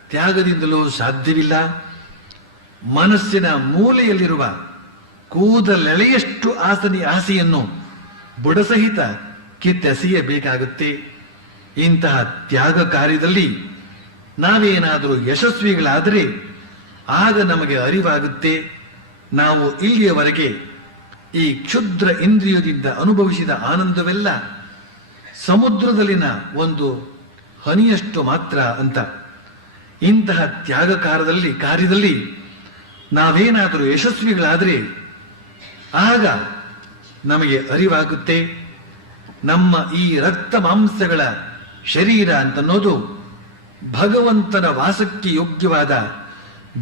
ತ್ಯಾಗದಿಂದಲೂ ಸಾಧ್ಯವಿಲ್ಲ. ಮನಸ್ಸಿನ ಮೂಲೆಯಲ್ಲಿರುವ ಕೂದಲೆಳೆಯಷ್ಟು ಆಸೆಯನ್ನು ಬುಡಸಹಿತ ಕಿತ್ತೆಸೆಯಬೇಕಾಗುತ್ತೆ. ಇಂತಹ ತ್ಯಾಗ ಕಾರ್ಯದಲ್ಲಿ ನಾವೇನಾದರೂ ಯಶಸ್ವಿಗಳಾದರೆ ಆಗ ನಮಗೆ ಅರಿವಾಗುತ್ತೆ, ನಾವು ಇಲ್ಲಿಯವರೆಗೆ ಈ ಕ್ಷುದ್ರ ಇಂದ್ರಿಯದಿಂದ ಅನುಭವಿಸಿದ ಆನಂದವೆಲ್ಲ ಸಮುದ್ರದಲ್ಲಿನ ಒಂದು ಹನಿಯಷ್ಟು ಮಾತ್ರ ಅಂತ. ಇಂತಹ ತ್ಯಾಗ ಕಾರ್ಯದಲ್ಲಿ ನಾವೇನಾದರೂ ಯಶಸ್ವಿಗಳಾದರೆ ಆಗ ನಮಗೆ ಅರಿವಾಗುತ್ತೆ, ನಮ್ಮ ಈ ರಕ್ತ ಮಾಂಸಗಳ ಶರೀರ ಅಂತನ್ನೋದು ಭಗವಂತನ ವಾಸಕ್ಕೆ ಯೋಗ್ಯವಾದ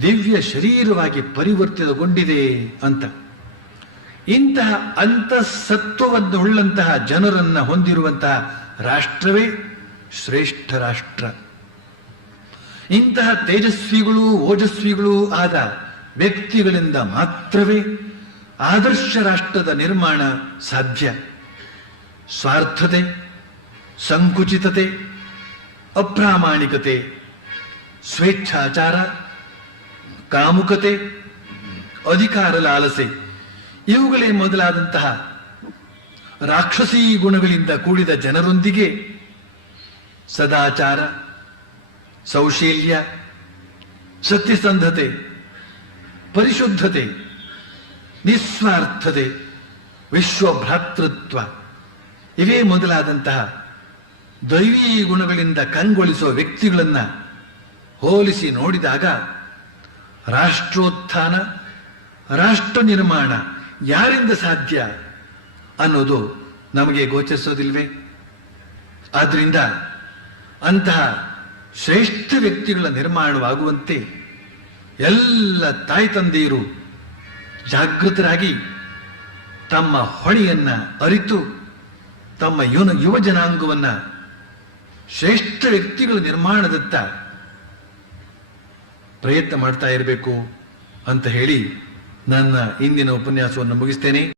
ದಿವ್ಯ ಶರೀರವಾಗಿ ಪರಿವರ್ತಿತಗೊಂಡಿದೆ ಅಂತ. ಇಂತಹ ಅಂತಸತ್ವವನ್ನು ಉಳ್ಳಂತಹ ಜನರನ್ನ ಹೊಂದಿರುವಂತಹ ರಾಷ್ಟ್ರವೇ ಶ್ರೇಷ್ಠ ರಾಷ್ಟ್ರ. ಇಂತಹ ತೇಜಸ್ವಿಗಳು ಓಜಸ್ವಿಗಳು ಆದ ವ್ಯಕ್ತಿಗಳಿಂದ ಮಾತ್ರವೇ ಆದರ್ಶ ರಾಷ್ಟ್ರದ ನಿರ್ಮಾಣ ಸಾಧ್ಯ. ಸ್ವಾರ್ಥತೆ, ಸಂಕುಚಿತತೆ, ಅಪ್ರಾಮಾಣಿಕತೆ, ಸ್ವೇಚ್ಛಾಚಾರ, ಕಾಮುಕತೆ, ಅಧಿಕಾರ ಲಾಲಸೆ ಇವುಗಳೇ ಮೊದಲಾದಂತಹ ರಾಕ್ಷಸೀ ಗುಣಗಳಿಂದ ಕೂಡಿದ ಜನರೊಂದಿಗೆ ಸದಾಚಾರ, ಸೌಶೀಲ್ಯ, ಸತ್ಯಸಂಧತೆ, ಪರಿಶುದ್ಧತೆ, ನಿಸ್ವಾರ್ಥತೆ, ವಿಶ್ವಭ್ರಾತೃತ್ವ ಇವೇ ಮೊದಲಾದಂತಹ ದೈವೀ ಗುಣಗಳಿಂದ ಕಂಗೊಳಿಸುವ ವ್ಯಕ್ತಿಗಳನ್ನ ಹೋಲಿಸಿ ನೋಡಿದಾಗ ರಾಷ್ಟ್ರೋತ್ಥಾನ, ರಾಷ್ಟ್ರ ನಿರ್ಮಾಣ ಯಾರಿಂದ ಸಾಧ್ಯ ಅನ್ನೋದು ನಮಗೆ ಗೋಚರಿಸೋದಿಲ್ವೇ? ಆದ್ರಿಂದ ಅಂತಹ ಶ್ರೇಷ್ಠ ವ್ಯಕ್ತಿಗಳ ನಿರ್ಮಾಣವಾಗುವಂತೆ ಎಲ್ಲ ತಾಯಿ ತಂದೆಯರು ಜಾಗೃತರಾಗಿ ತಮ್ಮ ಹೊಣೆಯನ್ನ ಅರಿತು ತಮ್ಮ ಯುವ ಜನಾಂಗವನ್ನ ಶ್ರೇಷ್ಠ ವ್ಯಕ್ತಿಗಳ ನಿರ್ಮಾಣದತ್ತ ಪ್ರಯತ್ನ ಮಾಡ್ತಾ ಇರಬೇಕು ಅಂತ ಹೇಳಿ ನನ್ನ ಇಂದಿನ ಉಪನ್ಯಾಸವನ್ನು ಮುಗಿಸ್ತೇನೆ.